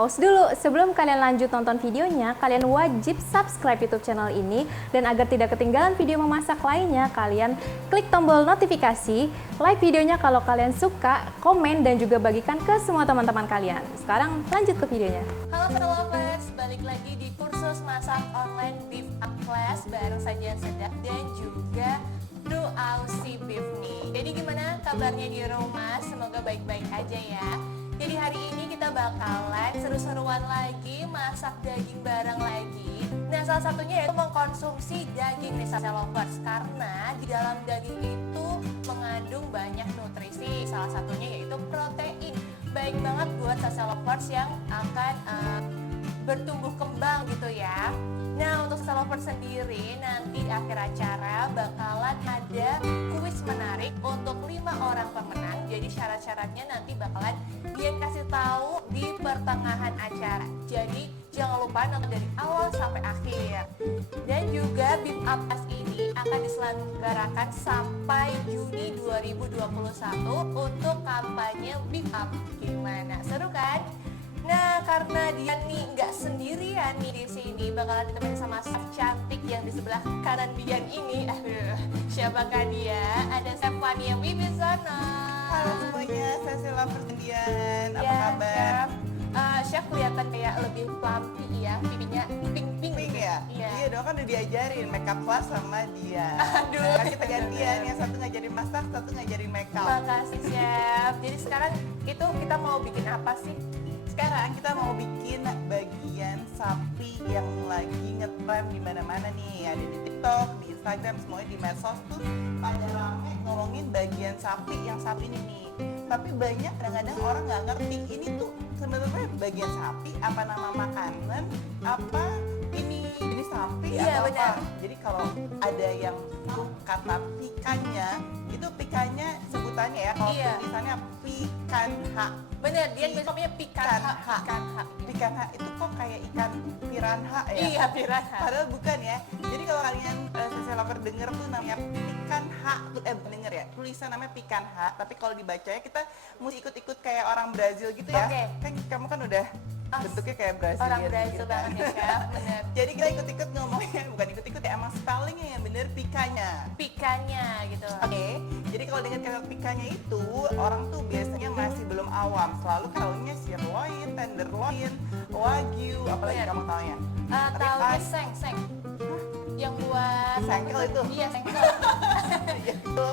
pause dulu. Sebelum kalian lanjut nonton videonya, kalian wajib subscribe YouTube channel ini. Dan agar tidak ketinggalan video memasak lainnya, kalian klik tombol notifikasi, like videonya kalau kalian suka, komen, dan juga bagikan ke semua teman-teman kalian. Sekarang lanjut ke videonya. Halo lovers, balik lagi di kursus masak online Beef Up Class bareng Sajian Sedap dan juga Bro Aussie Beef nih. Jadi gimana kabarnya di rumah? Semoga baik-baik aja ya. Jadi hari ini kita bakalan seru-seruan lagi, masak daging bareng lagi. Nah, salah satunya yaitu mengkonsumsi daging nih Sase Lovers, karena di dalam daging itu mengandung banyak nutrisi. Salah satunya yaitu protein. Baik banget buat Sase Lovers yang akan bertumbuh kembang gitu ya. Nah, untuk Sase Lovers sendiri nanti di akhir acara bakalan ada kuis menarik untuk 5 orang pemenang. Jadi syarat-syaratnya nanti bakalan dia kasih tahu di pertengahan acara. Jadi jangan lupa nonton dari awal sampai akhir. Dan juga Beef Up Class ini akan diselenggarakan sampai Juni 2021 untuk kampanye Beef Up. Gimana? Seru kan? Nah, karena dia nih nggak sendirian nih di sini, bakalan ditemani sama chef cantik yang di sebelah kanan Bian ini. Aduh, siapakah dia? Ada Chef Fania Wibisono. Halo semuanya, Sase Lovers Indian. Apa kabar? Chef kelihatan kayak lebih plumpy ya, pipinya pink-pink. Pink ya? Iya dong, kan udah diajarin makeup class sama dia. Aduh. Nah, kita gantian, yang satu ngajarin masak, satu ngajarin makeup. Makasih Chef. Jadi sekarang itu kita mau bikin apa sih? Sekarang kita mau bikin bagian sapi yang lagi ngetrend di mana-mana nih. Ada di TikTok, di Instagram, semuanya di medsos tuh pada rame ngomongin bagian sapi yang sapi ini nih. Tapi banyak kadang-kadang orang nggak ngerti ini tuh sebenarnya bagian sapi, apa nama makanan, apa ini jenis sapi Iya, atau benar. apa. Jadi kalau ada yang tahu kata pikannya, itu pikannya sebutannya ya. Kalau Iya. tulisannya pikanha. Bener, dia biasanya pikanha. Pikanha. Pikanha itu kok kayak ikan piranha ya? Iya, piranha. Padahal bukan ya. Jadi kalau kalian Sase Lover denger tuh namanya pikanha, bukan denger ya, tulisan namanya pikanha, tapi kalau dibacanya kita mesti ikut-ikut kayak orang Brazil gitu ya. Oke. Kan kamu kan udah bentuknya kayak Brazil. Orang Brazil banget ya Chef, bener. Jadi kita ikut-ikut ngomongnya, bukan ikut-ikut ya, emang spellingnya yang bener pikanya. Pikannya gitu. Oke, jadi kalau dengan kata pikanya itu, orang tuh biasanya masih belum awam. Selalu taunya sirloin, tenderloin, wagyu, apalagi Bener. kamu taunya? Taunya seng. Yang buat Sengkel itu? Iya, sengkel. Ya itu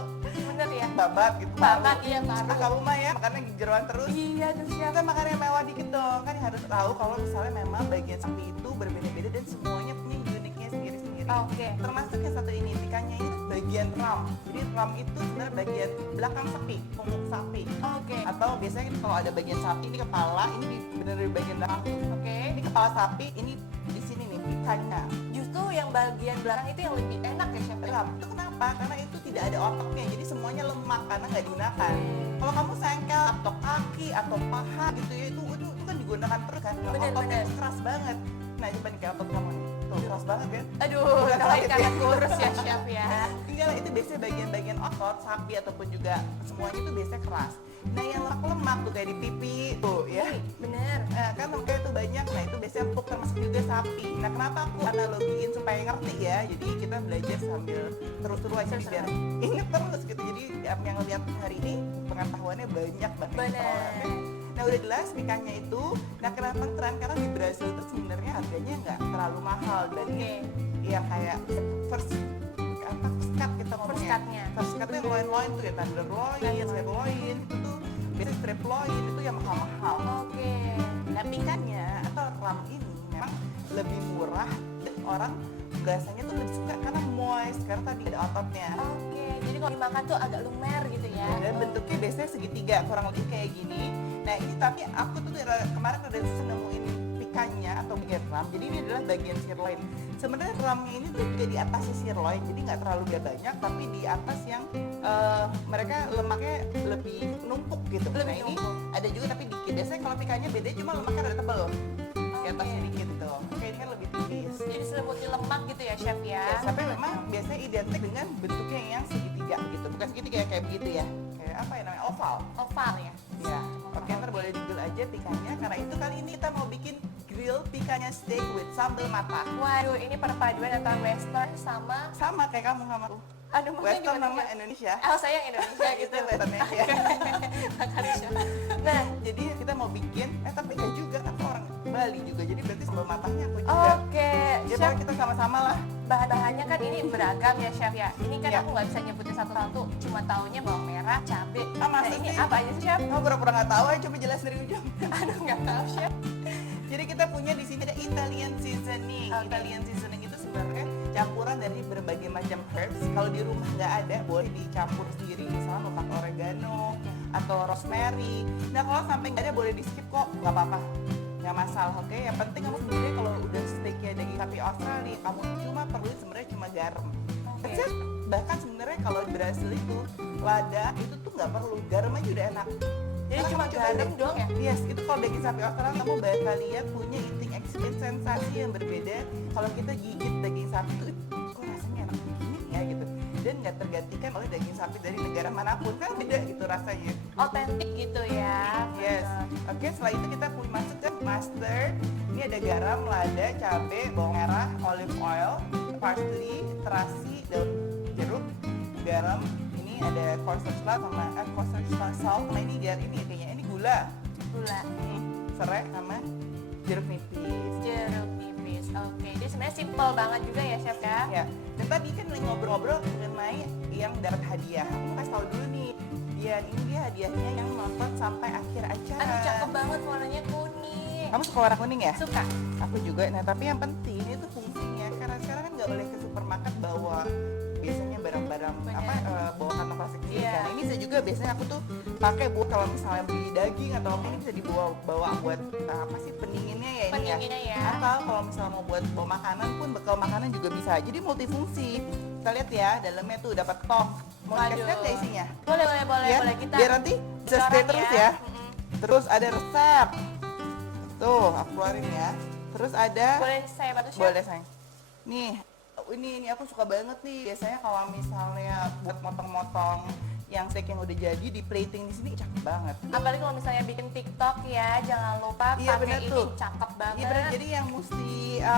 Bener ya? babat gitu. Babat, paru. iya, paru. Ah, kamu mah ya, makannya jeroan terus. Iya, terus siapa? Kita makan yang mewah dikit dong. Kan harus tahu kalau misalnya memang bagian sapi itu berbeda-beda dan semuanya punya uniknya sendiri-sendiri. Oke. Termasuk yang satu ini, pikanya ini bagian ram. Jadi ram itu sebenarnya bagian belakang sapi, punggung sapi. Oke. Atau biasanya kalau ada bagian sapi ini kepala, ini benar di bagian belakang. Oke. Ini kepala sapi, ini di sini nih pikanya. Justru yang bagian belakang itu yang lebih enak ya Chef? Ram itu kenapa? Karena itu tidak ada otaknya, jadi semuanya lemak karena nggak digunakan. Kalau kamu sengkel atau kaki atau paha gitu ya, itu kan digunakan terus kan. Bener, Ototnya bener. itu keras banget. Nah coba nih kayak otot kamu nih, tuh keras banget kan? Aduh, Bukan kalau sakit karena ya? kurus ya Chef ya. Enggak lah, itu biasanya bagian-bagian otot sapi ataupun juga semuanya itu biasanya keras. Nah yang lemak tuh kayak di pipi tuh ya. Bener. Nah, kan lemaknya itu banyak, nah itu biasanya empuk termasuk juga sapi. Nah kenapa aku analogiin supaya ngerti ya, jadi kita belajar sambil terus-terus aja Terus-terus. biar inget terus gitu. Jadi yang lihat hari ini pengetahuannya banyak banget. Bener. Nah udah jelas pikannya itu, nah kenapa tren? Karena di Brazil itu sebenarnya harganya nggak terlalu mahal dibandingin yang kayak first cut kita ngomongnya. First cut-nya. First cut tuh yang loin-loin tuh ya, tenderloin, sirloin, itu tuh biasanya strip loin itu yang mahal-mahal. Oke. Nah pikannya atau ram ini memang lebih murah dan orang biasanya tuh lebih suka karena moist, karena tadi ada ototnya. Oke. Jadi kalau dimakan tuh agak lumer gitu ya. Dan bentuknya biasanya segitiga, kurang lebih kayak gini. Nah ini tapi aku tuh kemarin udah nemuin pikannya atau bagian ram, jadi ini adalah bagian sirloin. Sebenarnya ramnya ini tuh juga di atasnya sirloin, jadi nggak terlalu banyak, tapi di atas yang mereka lemaknya lebih numpuk gitu. Lebih Nah ini numpuk. ada juga tapi dikit. Biasanya kalau pikannya beda, cuma lemaknya ada tebel. Di atasnya dikit tuh. Kayak ini kan lebih tipis. Jadi selimuti lemak gitu ya Chef ya. Ya, tapi memang biasanya identik dengan bentuknya yang segitiga gitu, bukan segitiga kayak begitu ya. Kayak apa ya namanya? Oval. Oval ya. Ya, oke ntar boleh di Google aja aja pikanya. Karena itu kali ini kita mau bikin grill pikanya steak with sambal matah. Waduh, ini perpaduan antara western sama Sama kayak kamu sama aku. aduh maksudnya Western gimana sama sih? Indonesia. Oh, saya yang Indonesia gitu. Itu Western Asia. Makanya. Nah, jadi kita mau bikin, tapi nggak juga, aku orang Bali juga. Jadi berarti sambal matahnya aku juga. Oke, Ya chef, pokoknya kita sama-sama lah. bahan-bahannya kan ini beragam ya chef ya. Ini kan Ya. aku nggak bisa nyebutin satu-satu, cuma taunya bawang merah, cabai. Ah, masa Nah, ini sih? apa aja sih chef? Kamu pura-pura nggak tahu aja, coba jelas dari ujung. Aduh nggak tahu chef. Jadi kita punya di sini ada Italian seasoning. Oke. Italian seasoning itu sebenarnya campuran dari berbagai macam herbs. Kalau di rumah nggak ada, boleh dicampur sendiri. Misalnya mau pakai oregano atau rosemary. Nah kalau sampai nggak ada, boleh di skip kok, nggak apa-apa. Nggak masalah, oke? Yang penting kamu sendiri kalau udah steaknya daging sapi Australia, kamu cuma perlu sebenarnya cuma garam. Oke. That's it. Bahkan sebenarnya kalau di Brasil itu lada itu tuh nggak perlu, garam aja udah enak. Jadi Karena cuma kamu cobain garam deh. doang ya? Yes, itu kalau daging sapi Australia kamu bakal lihat punya eating experience sensasi yang berbeda. Kalau kita gigit daging sapi itu kok rasanya enak begini ya gitu. Dan nggak tergantikan oleh daging sapi dari negara manapun, kan beda gitu rasanya. Otentik gitu ya. Yes. Betul. Oke, setelah itu kita punya masukkan mustard. Ini ada garam, lada, cabai, bawang merah, olive oil, parsley, terasi, daun jeruk, garam. Ini ada cornstarch sama cornstarch salt. Nah ini kayaknya ini gula, Gula, serai sama jeruk nipis. jeruk nipis. Oke, jadi sebenarnya simple banget juga ya chef ya. Ya. Dan tadi kan lagi ngobrol-ngobrol mengenai yang dapat hadiah. Aku mau kasih tahu dulu nih. Ini dia hadiahnya yang nonton sampai akhir acara. Aduh cakep banget warnanya kuning. Kamu suka warna kuning ya? Suka. Aku juga. Nah tapi yang penting itu fungsinya, karena sekarang kan nggak boleh ke supermarket bawa biasanya barang-barang Bener. bawa kantong plastik sendiri Iya. kan. Ini saya juga biasanya aku tuh pakai buat kalau misalnya beli daging atau apa, ini bisa dibawa buat apa sih pendinginnya ya ini Pendinginnya ya. Atau kalau misalnya mau buat bawa makanan pun bekal makanan juga bisa. Jadi multifungsi. Kita lihat ya dalamnya tuh dapat top. Mau dikasih lihat nggak isinya? Boleh, boleh, Ya, boleh kita. biar nanti bisa stay Coret terus ya. Mm-mm. Terus ada resep. Tuh, aku keluarin ya. Terus ada Boleh saya bantu chef? boleh sayang. Nih, ini aku suka banget nih. Biasanya kalau misalnya buat motong-motong yang steak yang udah jadi di plating di sini cakep banget. Apalagi kalau misalnya bikin TikTok ya, jangan lupa Iya, pakai bener ini tuh. cakep banget. Iya benar. Jadi yang mesti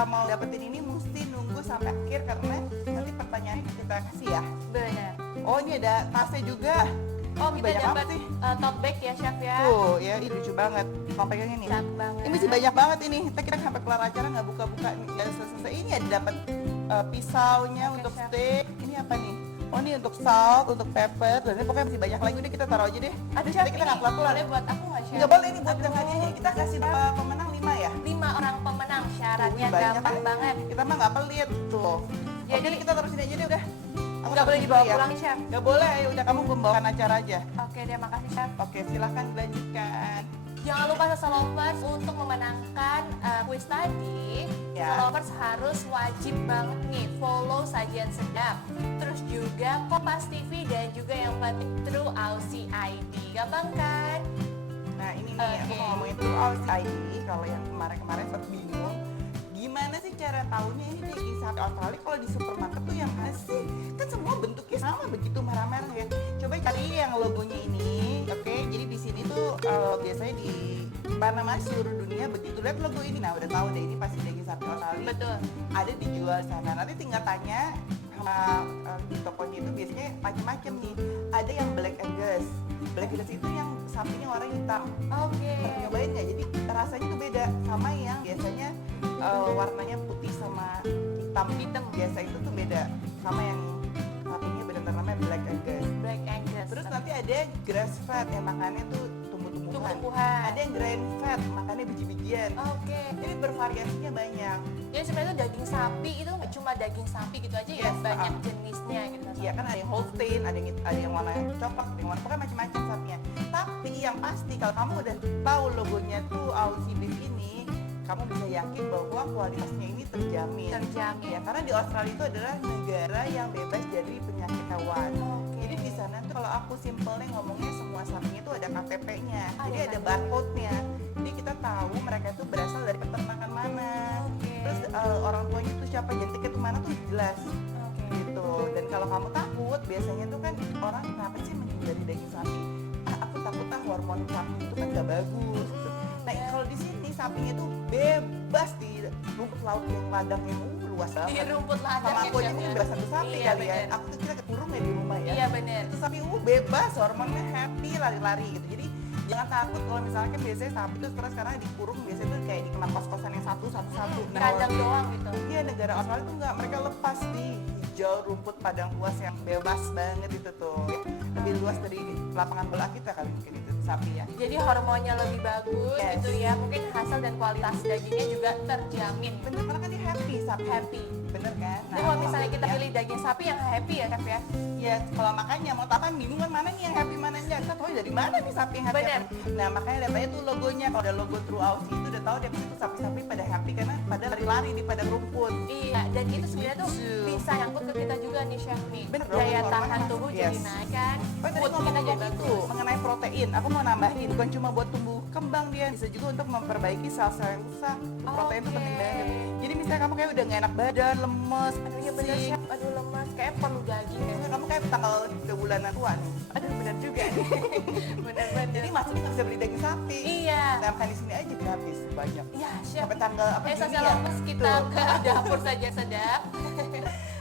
mau dapetin ini mesti nunggu sampai akhir karena nanti pertanyaannya kita kasih ya. Bener. Oh ini ada tasnya juga. Oh Ini kita banyak dapat apa sih? tote bag ya chef ya. Tuh ya, ini lucu banget. Mau pegangnya nih. Cakep banget. Ini masih banyak banget ini. Kita sampai kelar acara nggak buka-buka nih. Nggak selesai. Ini ada dapat pisaunya Oke, untuk chef. steak. Ini apa nih? Oh ini untuk salt, untuk pepper. Dan ini pokoknya masih banyak lagi. Udah kita taruh aja deh. Aduh chef, Nanti kita ini nggak kelar-kelar. boleh buat aku nggak chef? Nggak boleh, ini buat Aduh. yang hadiahnya. Kita kasih berapa pemenang? 5 ya? 5 orang pemenang, syaratnya Wih, banyak gampang kan? banget. Kita mah nggak pelit tuh. Jadi- Oke, kita taruh sini aja deh udah. Aku Nggak taruh boleh sini dibawa dulu ya. pulang nih chef. Nggak boleh, ya udah kamu membawakan acara aja. Oke deh, makasih chef. Oke, silahkan dilanjutkan. Jangan lupa Sasa Lovers untuk memenangkan kuis tadi. Ya. Sasa Lovers harus wajib banget nih follow Sajian Sedap. Terus juga Kompas TV dan juga yang penting True Aussie ID. Gampang kan? Nah ini nih, aku Oke. mau ngomongin dulu Aussie ID. Kalau yang kemarin-kemarin sempat bingung, gimana sih cara tahunya ini daging sapi Australia kalau di supermarket tuh yang mana sih? Kan semua bentuknya sama begitu merah-merah ya. Coba cari yang logonya ini, oke? Jadi di sini tuh biasanya di mana-mana seluruh dunia begitu lihat logo ini, nah udah tahu deh ini pasti daging sapi Australia. Betul. Ada dijual sana. Nanti tinggal tanya sama di tokonya itu biasanya macam-macam nih. Ada yang Black Angus. Black Angus itu yang sapinya warna hitam. Oke. Pernah nyobain nggak? Jadi rasanya tuh beda sama yang biasanya warnanya putih sama hitam biasa itu tuh beda sama yang sapinya benar-benar namanya Black Angus. Black Angus. Terus nanti ada grass fat yang makannya tuh tumbuh-tumbuhan. Tumbuh-tumbuhan. Ada yang grain fat makannya biji-bijian. Oke. Jadi bervariasinya banyak. Jadi sebenarnya tuh daging sapi itu nggak cuma daging sapi gitu aja ya, Yes, banyak jenisnya gitu. Iya kan ada yang Holstein, ada yang warna coklat, ada yang warna pokoknya macam-macam sapinya. Tapi yang pasti kalau kamu udah tahu logonya tuh Aussie Beef ini, kamu bisa yakin bahwa kualitasnya ini terjamin. Terjamin. Ya, karena di Australia itu adalah negara yang bebas dari penyakit hewan. Oke. Jadi di sana tuh kalau aku simpelnya ngomongnya semua sapinya itu ada KTP-nya. Jadi Ada ada KTP. barcode-nya. Jadi kita tahu mereka itu berasal dari peternakan mana. Oke. Terus orang tuanya tuh siapa, jentiknya tuh mana tuh jelas Oke. gitu. Dan kalau kamu takut, biasanya tuh kan orang kenapa sih menghindari daging sapi? Aku takut hormon sapi itu kan gak bagus gitu. Nah kalau di sini sapinya itu bebas di rumput laut yang ladang yang luas Di banget. rumput ladang Sama ya, aku aja Chef, mungkin ya? bebas satu sapi Iya, kali ya. bener. Aku tuh kita kekurung ya di rumah ya. Iya bener. Itu sapi bebas, hormonnya happy, lari-lari gitu. Jadi jangan takut kalau misalnya kan biasanya sapi tuh sekarang dikurung biasanya tuh kayak di kamar kos-kosan yang satu. Nah, Kandang doang gitu. iya negara Australia tuh enggak, mereka lepas di hijau rumput padang luas yang bebas banget itu tuh. Lebih luas dari lapangan bola kita kali mungkin itu sapi ya. Jadi hormonnya lebih bagus Yes. gitu ya. Mungkin hasil dan kualitas dagingnya juga terjamin. Bener, karena kan dia happy sapi. Happy. Bener kan? Jadi kalau aku misalnya kita ambil pilih daging sapi yang happy ya Chef ya. ya kalau makanya mau tahu kan bingung kan mana nih yang happy mana enggak, kita tahu dari mana nih sapi yang happy. Bener. Nah makanya lihat aja tuh logonya, kalau ada logo True Aussie itu udah tahu deh itu sapi-sapi pada happy karena pada lari-lari di padang rumput. Iya, dan itu sebenarnya tuh Gitu. bisa nyangkut ke kita juga nih Chef nih. Bener dong, Daya hormon tahan masuk, tubuh yes. jadi naik kan. Oh, tadi Mood kita jadi ngomong itu bagus. mengenai protein, aku mau nambahin bukan cuma buat tumbuh kembang dia, bisa juga untuk memperbaiki sel-sel yang rusak. Protein itu penting Oke. banget. Jadi misalnya kamu kayak udah gak enak badan, lemes, Aduh ya bener pusing, Chef, aduh lemas, kayak perlu daging ya. kamu kayak tanggal 3 bulanan tua nih. Aduh bener juga. Bener-bener. Jadi masuknya nggak bisa beli daging sapi. Iya. Nah, makan di sini aja gratis banyak. Iya Chef. Sampai tanggal apa? Eh Juni sosial ya? lemes kita Tuh. ke dapur saja sedap.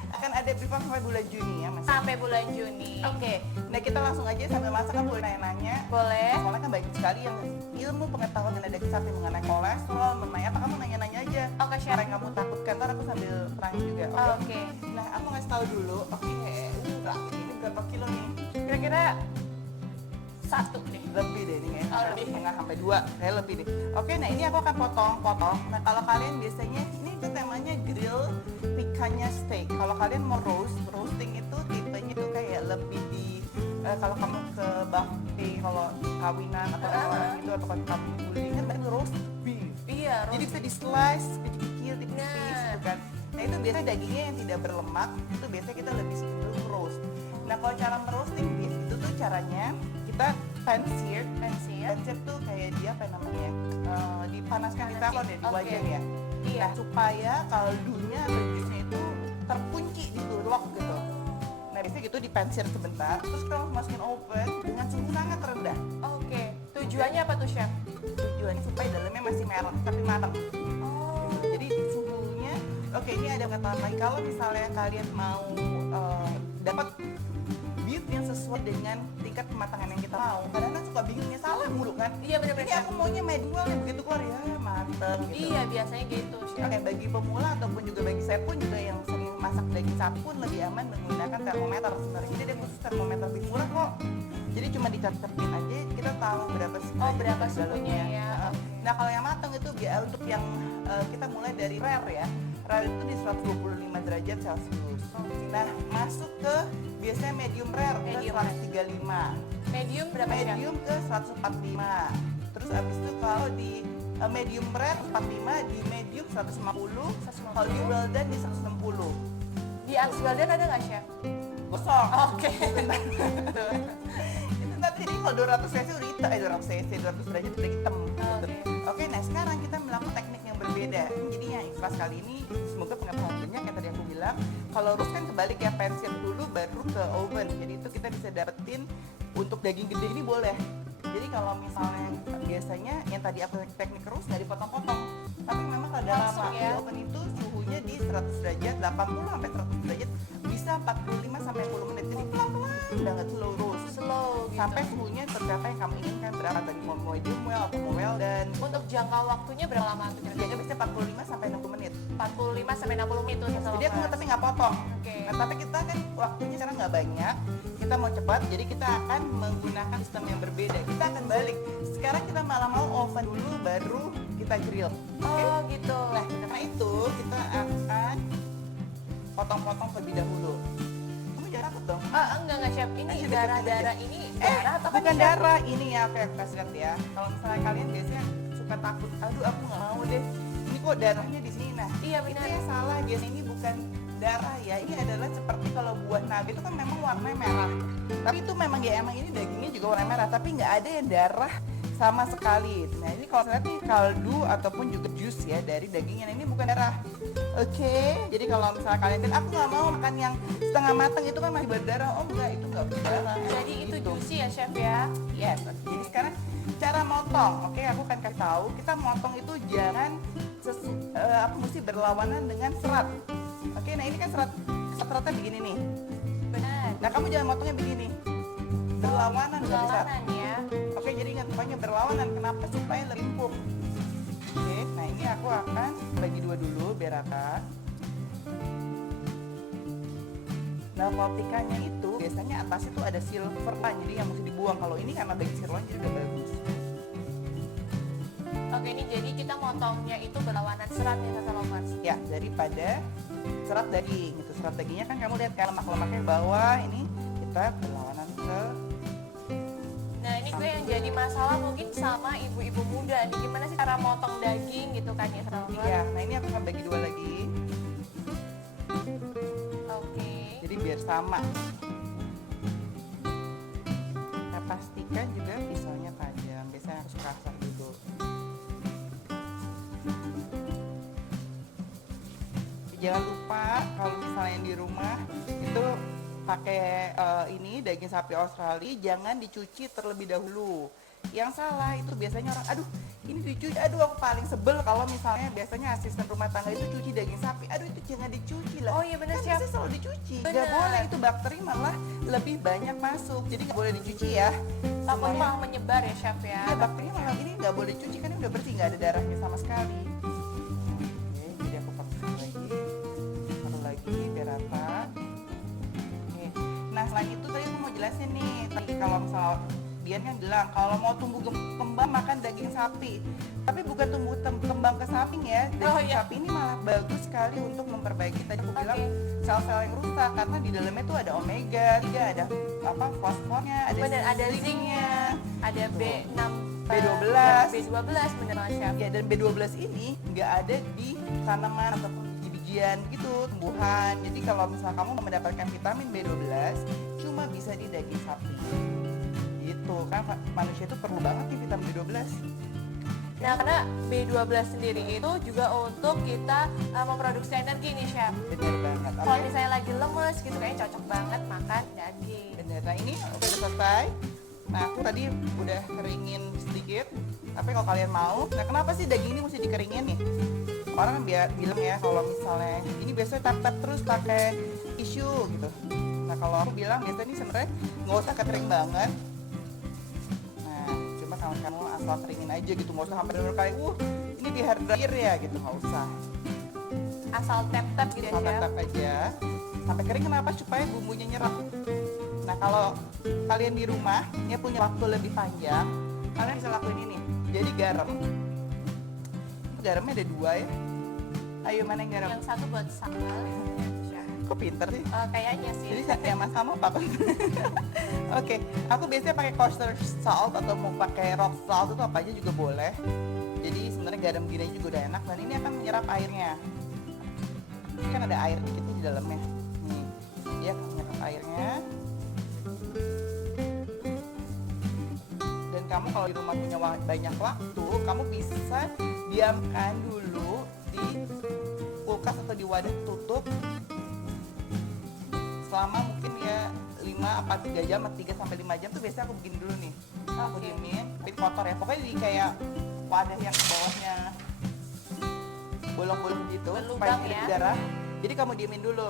Akan ada briefing sampai bulan Juni ya mas. Sampai bulan Juni. Oke, nah kita langsung aja sambil masak kan boleh nanya-nanya. Boleh. Soalnya kan banyak sekali yang ilmu pengetahuan mengenai daging sapi mengenai kolesterol, mengenai apa kamu nanya-nanya aja. Oke, Chef. Apa yang kamu takutkan, ntar aku sambil terangin juga. Oke. Nah aku ngasih tahu dulu. Oke, ini berapa kilo nih? Kira-kira satu deh. Lebih deh ini Oh, kayaknya lebih. setengah sampai 2 kayak lebih deh. Oke, nah ini aku akan potong. Nah kalau kalian biasanya ini tuh temanya grill picanha steak. Kalau kalian mau roasting itu tipenya tuh kayak lebih di kalau kamu ke buffet, kalau kawinan atau restoran gitu atau kamu guling kan banyak roast beef. Iya, Jadi bisa di slice kecil-kecil, tipis Nah. gitu kan. Nah itu biasanya dagingnya yang tidak berlemak, itu biasanya kita lebih cenderung roast. Nah kalau cara meroasting beef itu tuh caranya kita pan-sear. Pan-sear. Pan-sear tuh kayak dia apa namanya, dipanaskan di teflon ya, di Oke. wajan ya. Iya. Nah, supaya kaldunya atau jusnya itu terkunci di lock gitu. Nah biasanya gitu di pan-sear sebentar, terus kita langsung masukin oven dengan suhu sangat rendah. Oke. Tujuannya apa tuh Chef? Tujuannya supaya dalamnya masih merah tapi matang. Oh. Jadi suhunya, oke ini ada pengetahuan lagi. Kalau misalnya kalian mau dapat beef yang sesuai dengan tingkat kematangan yang kita mau, kadang-kadang suka bingungnya salah mulu kan. Iya bener-bener Ini aku maunya medium yang begitu keluar ya mateng gitu. Iya biasanya gitu Chef. Oke, bagi pemula ataupun juga bagi saya pun juga yang sering masak daging sapi pun lebih aman menggunakan termometer sebenarnya. Jadi ada khusus termometer lebih murah kok. Jadi cuma dicatetin aja, kita tahu berapa Oh berapa di suhunya dalamnya. ya? Nah kalau yang matang itu untuk yang kita mulai dari rare ya. Rare itu di 125 derajat Celcius. Nah masuk ke biasanya medium rare ke Medium 135. Medium berapa Chef? Medium ke 145. Terus abis itu kalau di medium rare 45, di medium 150, 150. kalau di well done di 160. Di Ars Golden ada nggak Chef? Kosong. Oke. Itu nanti jadi kalau 200 cc udah hitam, 200 cc, 200 derajat udah hitam. Oke. Oke, nah sekarang kita melakukan teknik yang berbeda. Jadi yang ikhlas kali ini, semoga pengetahuan banyak yang tadi aku bilang. Kalau roast kan kebalik ya, pan-sear dulu baru ke oven. Jadi itu kita bisa dapetin untuk daging gede ini boleh. Jadi kalau misalnya biasanya yang tadi aku teknik roast nggak dipotong-potong. Tapi memang pada Langsung lama ya? di oven itu suhunya di 100 derajat, 80 sampai 100 derajat, bisa 45 sampai 10 menit. Jadi pelan-pelan banget slow roast. Slow gitu. Sampai suhunya tercapai yang kamu inginkan, berapa tadi mau medium well atau mau well, dan Untuk jangka waktunya berapa lama tuh kira-kira? jaga bisa 45 sampai 60 menit. 45 sampai 60 menit tuh Jadi aku tapi nggak potong. Oke. Nah, tapi kita kan waktunya sekarang nggak banyak, kita mau cepat, jadi kita akan menggunakan sistem yang berbeda. Kita akan balik. Sekarang kita malah mau oven dulu, baru kita grill. Oke? Oh gitu. Nah, karena itu kita akan potong-potong terlebih dahulu. Kamu jangan takut dong. Enggak Chef. Ini Ayo, darah-darah deket-deket ini darah atau bukan Chef? darah ini ya, oke aku kasih lihat ya. Kalau misalnya kalian biasanya suka takut, aduh aku nggak mau deh. Ini kok darahnya di sini. Nah, Iya, benar. itu yang salah. Biasanya ini bukan darah ya. Ini adalah seperti kalau buah naga itu kan memang warnanya merah. Tapi itu memang ya emang ini dagingnya juga warna merah. Tapi nggak ada yang darah sama sekali. Nah ini kalau saya lihat nih kaldu ataupun juga jus ya dari dagingnya. Nah, ini bukan darah. Oke, jadi kalau misalnya kalian bilang aku nggak mau makan yang setengah matang itu kan masih berdarah. Oh enggak, itu nggak berdarah. Jadi itu Gitu. juicy ya Chef ya? Yes, oke. Jadi sekarang Cara motong, oke, aku akan kasih tahu. Kita motong itu jangan mesti berlawanan dengan serat. Oke, nah ini kan seratnya begini nih. Benar. Nah kamu jangan motongnya begini, berlawanan dengan serat. Berlawanan ya. Oke, jadi ingat pokoknya berlawanan. Kenapa? Supaya lebih empuk. Oke, nah ini aku akan bagi dua dulu biar rata. Nah, valtikanya itu biasanya atas itu ada silver lah, jadi yang mesti dibuang. Kalau ini karena daging sirloin jadi udah bagus. Oke, ini jadi kita motongnya itu berlawanan serat ya Tata Lovers. Ya, daripada serat daging gitu. Serat dagingnya kan kamu lihat kan lemak-lemaknya bawah, ini kita berlawanan ke. Nah, ini gue yang jadi masalah mungkin sama ibu-ibu muda nih. Gimana sih cara motong daging gitu kan ya Tata Lovers? Iya, nah ini aku akan bagi dua lagi. Oke. Jadi biar sama. Nah, pastikan juga pisaunya tajam. Biasanya harus kasar dulu. Jangan lupa kalau misalnya di rumah itu pakai ini daging sapi Australia, jangan dicuci terlebih dahulu. Yang salah itu biasanya orang, aduh ini dicuci, aduh aku paling sebel kalau misalnya biasanya asisten rumah tangga itu cuci daging sapi, aduh itu jangan dicuci lah. Oh iya benar Kan Chef. biasanya selalu dicuci, Bener. nggak boleh, itu bakteri malah lebih banyak masuk, jadi nggak boleh dicuci ya. Takut Semuanya. malah menyebar ya Chef ya. Iya, bakterinya malah ini nggak boleh dicuci kan ini udah bersih, nggak ada darahnya sama sekali. Oke, jadi aku pakai satu lagi biar rata. Oke. Nah selain itu tadi aku mau jelasin nih, tadi kalau misal Dian kan bilang kalau mau tumbuh kembang makan daging sapi, tapi bukan tumbuh kembang ke samping ya. Daging Oh, iya. sapi ini malah bagus sekali untuk memperbaiki tadi aku bilang sel-sel yang rusak karena di dalamnya tuh ada omega 3, ada apa fosfornya, ada Bener, ada zincnya. zincnya, ada B6, B12. B12 bener banget Chef. Ya, dan B12 ini nggak ada di tanaman ataupun biji-bijian gitu, tumbuhan. Jadi kalau misalnya kamu mau mendapatkan vitamin B12, cuma bisa di daging sapi. Gitu, kan manusia itu perlu banget nih vitamin B12. Nah, karena B12 sendiri itu juga untuk kita memproduksi energi nih Chef. Bener banget. Kalau Oke. misalnya lagi lemes gitu kayaknya cocok banget makan daging. Bener. Nah ini udah selesai. Nah aku tadi udah keringin sedikit. Tapi kalau kalian mau, nah kenapa sih daging ini mesti dikeringin nih? Orang kan bilang ya kalau misalnya ini biasanya tap-tap terus pakai tisu gitu. Nah kalau aku bilang biasanya ini sebenarnya nggak usah kering banget. Nah cuma kamu asal keringin aja gitu, nggak usah sampai bener kayak ini di hair dryer ya gitu, nggak usah. Asal tap-tap gitu ya Asal Chef. tap aja sampai kering. Kenapa? Supaya bumbunya nyerap. Nah kalau kalian di rumah ya punya waktu lebih panjang, kalian bisa lakuin ini. Jadi garamnya ada dua ya. Ayo mana yang garam? Yang satu buat sambal. Kok pinter sih? Kayaknya sih. Jadi sama sama apa? Oke, aku biasanya pakai kosher salt atau mau pakai rock salt itu apa aja juga boleh. Jadi sebenarnya garam gini aja juga udah enak dan ini akan menyerap airnya. Ini kan ada air dikit nih di dalamnya. Nih, dia akan menyerap airnya. Dan kamu kalau di rumah punya banyak waktu, kamu bisa diamkan dulu di kulkas atau di wadah tutup selama mungkin ya 3 jam, 3 sampai 5 jam tuh biasanya aku begini dulu nih. Aku diemin, tapi kotor ya. Pokoknya di kayak wadah yang bawahnya bolong-bolong gitu supaya Berlubang tidak ya. udara. Jadi kamu diemin dulu.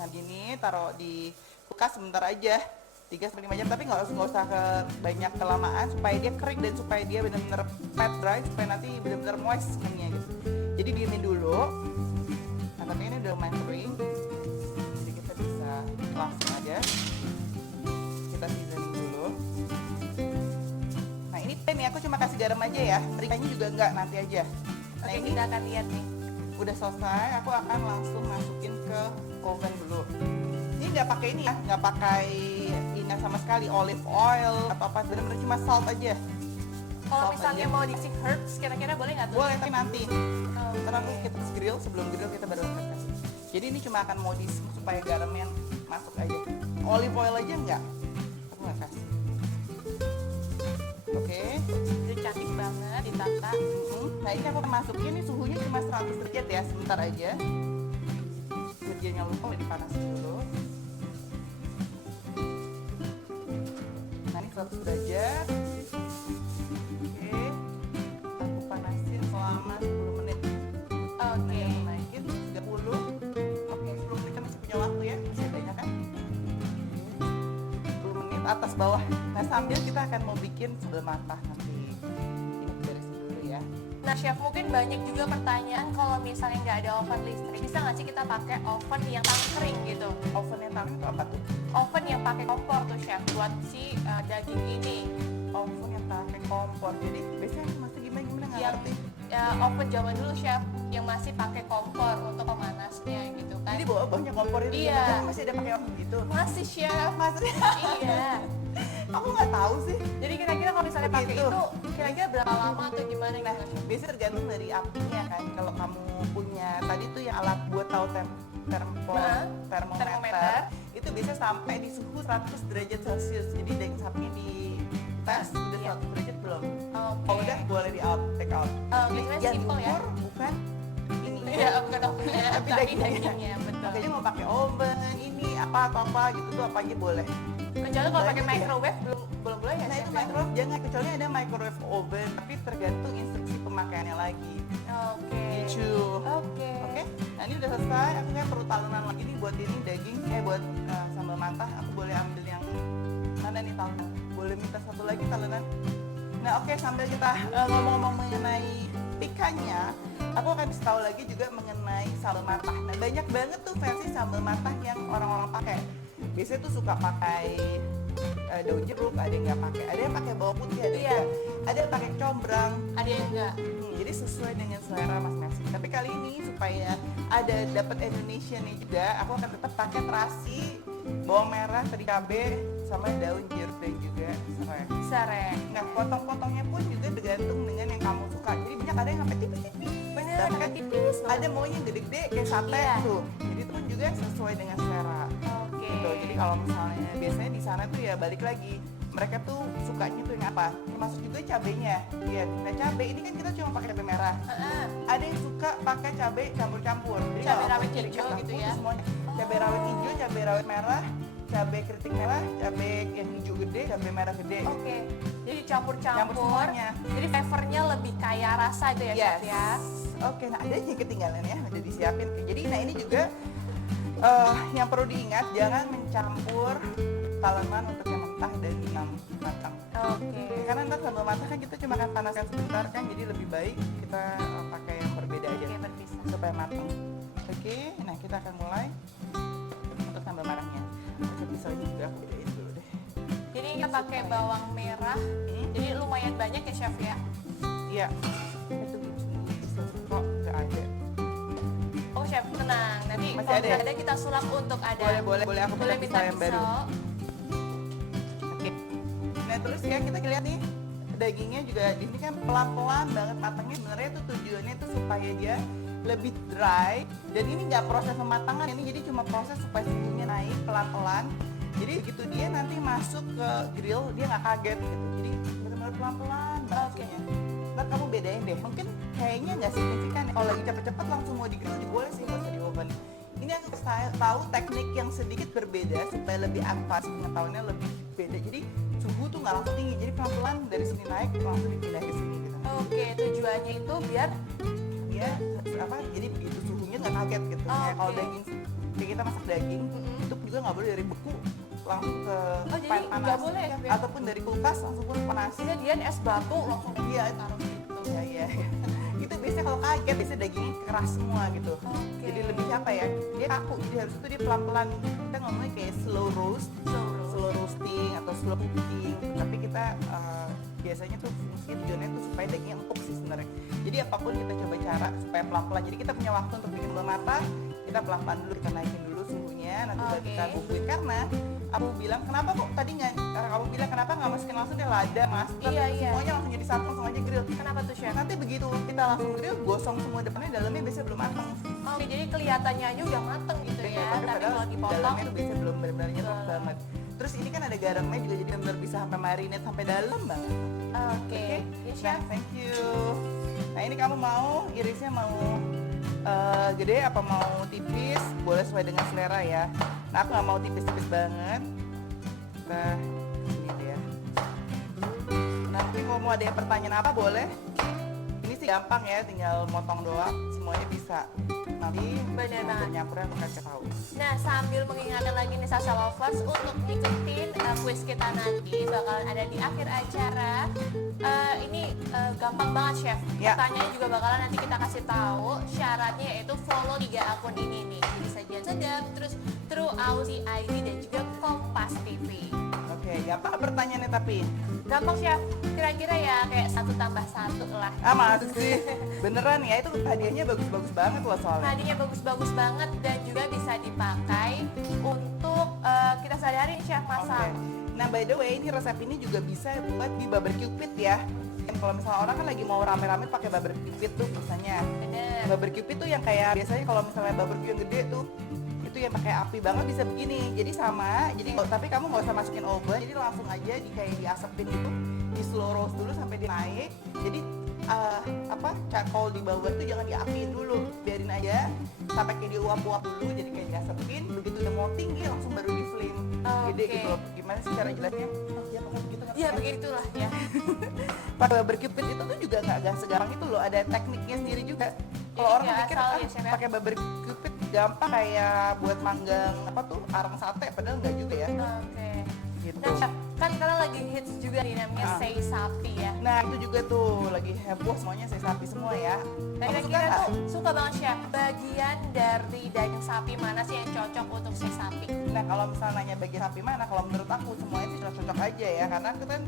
Nah gini taruh di kulkas sebentar aja 3 sampai 5 jam, tapi nggak usah banyak kelamaan supaya dia kering dan supaya dia benar-benar pat dry, supaya nanti benar-benar moist ininya gitu. Jadi diemin dulu. Nah tapi ini udah lumayan kering, jadi kita bisa langsung aja kita seasoning dulu. Nah ini nih aku cuma kasih garam aja ya, merikanya juga enggak, nanti aja. Nah Oke, ini kita akan lihat nih. udah selesai, aku akan langsung masukin ke oven dulu. Ini nggak pakai ini ya, nggak pakai minyak sama sekali, olive oil atau apa, benar-benar cuma salt aja. Kalau Salt misalnya aja. mau dikasih herbs, kira-kira boleh nggak tuh? Boleh, tapi nanti. Oh, Ntar aku kita grill, sebelum grill kita baru akan kasih. Jadi ini cuma akan modis supaya garamnya masuk aja. Olive oil aja enggak? Aku nggak kasih. Oke. Itu cantik banget ditata. Nah ini aku akan masukin, ini suhunya cuma 100 derajat ya, sebentar aja. Jangan lupa udah dipanasin dulu. Nah ini 100 derajat. Oke. atas bawah. Nah sambil kita akan mau bikin sambal matah nanti. Ini beresin dulu ya. Nah chef, mungkin banyak juga pertanyaan kalau misalnya nggak ada oven listrik, bisa nggak sih kita pakai oven yang tangkring gitu? Oven yang tangan itu apa tuh? Oven yang pakai kompor tuh chef buat si daging ini. Oven yang pakai kompor. Jadi biasanya masih gimana nggak Yang ngerti. oven zaman dulu chef yang masih pakai kompor untuk pemanasnya gitu kan? Jadi bawahnya kompor itu Iya. kan masih ada pakai oven gitu. Masih chef. Masih. Iya. Aku nggak tahu sih. Jadi kira-kira kalau misalnya pakai Begitu. itu, kira-kira berapa lama atau gimana Nah, gitu chef? biasanya tergantung dari apinya kan. Kalau kamu punya tadi tuh yang alat buat tahu Nah, termometer, termometer. itu bisa sampai di suhu 100 derajat Celcius. Jadi daging sapinya di tes udah Iya. 100 derajat belum? Oke. Oh udah boleh di out, take out. Biasanya Yang simple ya. diukur bukan ini. Iya, bukan ovennya, Tapi tapi dagingnya. dagingnya, betul. Makanya mau pakai oven, ini apa atau apa gitu tuh apa aja boleh. Kecuali kalau pakai Banyak ya. microwave belum boleh ya Nah chef itu ya? microwave jangan, kecuali ada microwave oven, tapi tergantung instruksi pemakaiannya lagi. Oke. Gitu. Oke. Oke, nah ini udah selesai. Aku kan perlu talenan lagi nih buat ini daging. Buat sambal matah. Aku boleh ambil yang mana nih talenan? Boleh minta satu lagi talenan? Nah oke, sambil kita ngomong-ngomong mengenai ikannya, aku akan kasih tahu lagi juga mengenai sambal matah. Nah banyak banget tuh versi sambal matah yang orang-orang pakai. Biasanya tuh suka pakai daun jeruk, ada yang nggak pakai, ada yang pakai bawang putih, ada yang Iya. nggak. Ada yang pakai combrang. Ada yang enggak? Jadi sesuai dengan selera masing-masing. Tapi kali ini supaya ada dapat Indonesia nih juga, aku akan tetap pakai terasi, bawang merah, teri cabe, sama daun jeruk dan juga serai. Serai. Nah, potong-potongnya pun juga tergantung dengan yang kamu suka. Jadi banyak ada yang sampai tipis-tipis. Bener, Bahkan sampai tipis banget. ada maunya yang gede-gede kayak sate Iya. tuh. Jadi itu pun juga sesuai dengan selera. Oke. Gitu. Jadi kalau misalnya biasanya di sana tuh ya balik lagi, mereka tuh sukanya tuh yang apa? Termasuk juga cabenya. Iya, nah cabe ini kan kita cuma pakai cabe merah. Heeh. Ada yang suka pakai cabe campur-campur. Jadi Cabai kalau rawit aku ciri hijau khas gitu aku ya? tuh semuanya. Cabe rawit hijau, cabe rawit merah, cabe keriting merah, cabe yang hijau gede, cabe merah gede. Oke. Jadi Campur campur-campur. semuanya. Jadi flavornya lebih kaya rasa gitu ya chef ya? Oke, nah ada yang ketinggalan ya, udah disiapin. Jadi nah ini juga yang perlu diingat, jangan mencampur talenan untuk yang mentah dan yang matang. Oke. Karena ntar sambal matah kan kita cuma akan panaskan sebentar kan, jadi lebih baik kita pakai yang berbeda aja Oke, berpisah. supaya matang. Oke, nah kita akan mulai untuk sambal matahnya. Pakai pisau juga, aku bedain dulu deh. Jadi kita pakai bawang merah. Jadi lumayan banyak ya chef ya? Iya, itu pisau kok nggak ada. Oh chef, tenang. Nanti Masih kalau ada nggak ya? ada kita sulap untuk ada. Boleh aku Boleh pakai minta pisau yang baru. pisau. Oke. Nah terus ya kita lihat nih dagingnya juga di sini kan pelan-pelan banget matangnya. Sebenarnya tuh tujuannya tuh supaya dia lebih dry dan ini nggak proses pematangan ini, jadi cuma proses supaya suhunya naik pelan-pelan. Jadi begitu dia nanti masuk ke grill dia nggak kaget gitu. Jadi benar-benar pelan-pelan banget Oke. suhunya. Ntar kamu bedain deh. Mungkin kayaknya nggak signifikan. Kalau lagi cepet-cepet langsung mau di grill juga boleh sih, nggak usah di oven. Ini aku tahu teknik yang sedikit berbeda supaya lebih advance, pengetahuannya lebih beda. Jadi suhu tuh nggak langsung tinggi, jadi pelan-pelan dari sini naik langsung dipindah ke sini gitu. Oke, tujuannya itu biar Dia apa? Jadi begitu suhunya nggak kaget gitu. Kayak kalau Oke. daging, kayak kita masak daging, Mm-mm. itu juga nggak boleh dari beku langsung ke Oh, jadi pan panas. nggak boleh ya? Ataupun dari kulkas langsung pun panas. Maksudnya dia es batu langsung Iya, taruh gitu. iya. Itu biasanya kalau kaget, biasanya dagingnya keras semua gitu. Oke. Jadi lebih apa ya? Dia kaku, jadi harus itu dia pelan-pelan. Kita ngomongnya kayak slow roast, slow roasting atau slow cooking. Tapi kita biasanya tuh fungsi tujuannya tuh supaya dagingnya empuk sih sebenarnya. Jadi apapun kita coba cara supaya pelan-pelan. Jadi kita punya waktu untuk bikin matah, kita pelan-pelan dulu, kita naikin dulu suhunya, nanti baru Oke. kita bubuin. Karena aku bilang kenapa kok tadi nggak? Karena kamu bilang kenapa nggak masukin langsung deh lada, master, Iya, iya. semuanya langsung jadi satu, langsung aja grill. Kenapa tuh chef? Nanti begitu kita langsung grill, gosong semua depannya, dalamnya biasanya belum matang. Oke, jadi kelihatannya aja udah mateng gitu ya. Tapi Tapi padahal kalau dipotong, dalamnya tuh biasanya belum benar-benar nyetok Belum. banget. Terus ini kan ada garamnya juga, jadi benar bisa sampai marinate sampai dalam banget. oke. Ya Nah, chef. thank you. Nah ini kamu mau irisnya mau gede apa mau tipis? Boleh sesuai dengan selera ya. Nah aku nggak mau tipis-tipis banget. Nah ini dia. Nanti kalau mau ada yang pertanyaan apa boleh. Ini sih gampang ya, tinggal motong doang. semuanya bisa nanti Bener banget. nyampurnya untuk kasih tahu. Nah, sambil mengingatkan lagi nih Sasha Lovers untuk ngikutin quiz kita nanti bakalan ada di akhir acara. Ini gampang banget Chef. Ya. Pertanyaannya juga bakalan nanti kita kasih tahu. Syaratnya yaitu follow 3 akun ini nih. Jadi Sajian Sedap, terus True Aussie ID dan juga Kompas TV. Oke, apa pertanyaannya tapi? Gampang Chef. Kira-kira ya kayak 1 tambah 1 lah. Ah masuk sih, beneran ya itu hadiahnya bagus-bagus banget loh soalnya. Hadiahnya bagus-bagus banget dan juga bisa dipakai untuk kita sehari-hari Chef masak. Oke. Nah by the way ini resep ini juga bisa buat di barbecue pit ya. Dan kalau misalnya orang kan lagi mau rame-rame pakai barbecue pit tuh biasanya. Bener. Barbecue pit tuh yang kayak biasanya kalau misalnya barbecue yang gede tuh itu yang pakai api banget bisa begini. Jadi sama, jadi tapi kamu nggak usah masukin oven, jadi langsung aja di kayak diasapin gitu, di slow roast dulu sampai dia naik. Jadi charcoal di bawah tuh jangan diapiin dulu, biarin aja sampai kayak diuap-uap dulu, jadi kayak diasapin. Begitu udah mau tinggi langsung baru di flame gede Oke. gitu loh. Gimana sih cara jelasnya? Ya pokoknya begitu. Ya begitulah ya. Pakai barbecue pit itu tuh juga nggak segampang itu loh, ada tekniknya sendiri juga. Kalau Jadi orang nggak pikir asal ya, Chef, ya? pakai barbecue pit gampang kayak buat manggang arang sate, padahal nggak juga ya. Oke. Gitu. Nah, Chef, kan karena lagi hits juga nih namanya Ah. sei sapi ya. Nah itu juga tuh lagi heboh semuanya saya sapi semua ya. Nah, Kamu suka kira-kira nggak? tuh suka banget Chef. Bagian dari daging sapi mana sih yang cocok untuk sei sapi? Nah kalau misalnya nanya bagian sapi mana, kalau menurut aku semuanya sih cocok aja ya, karena itu kan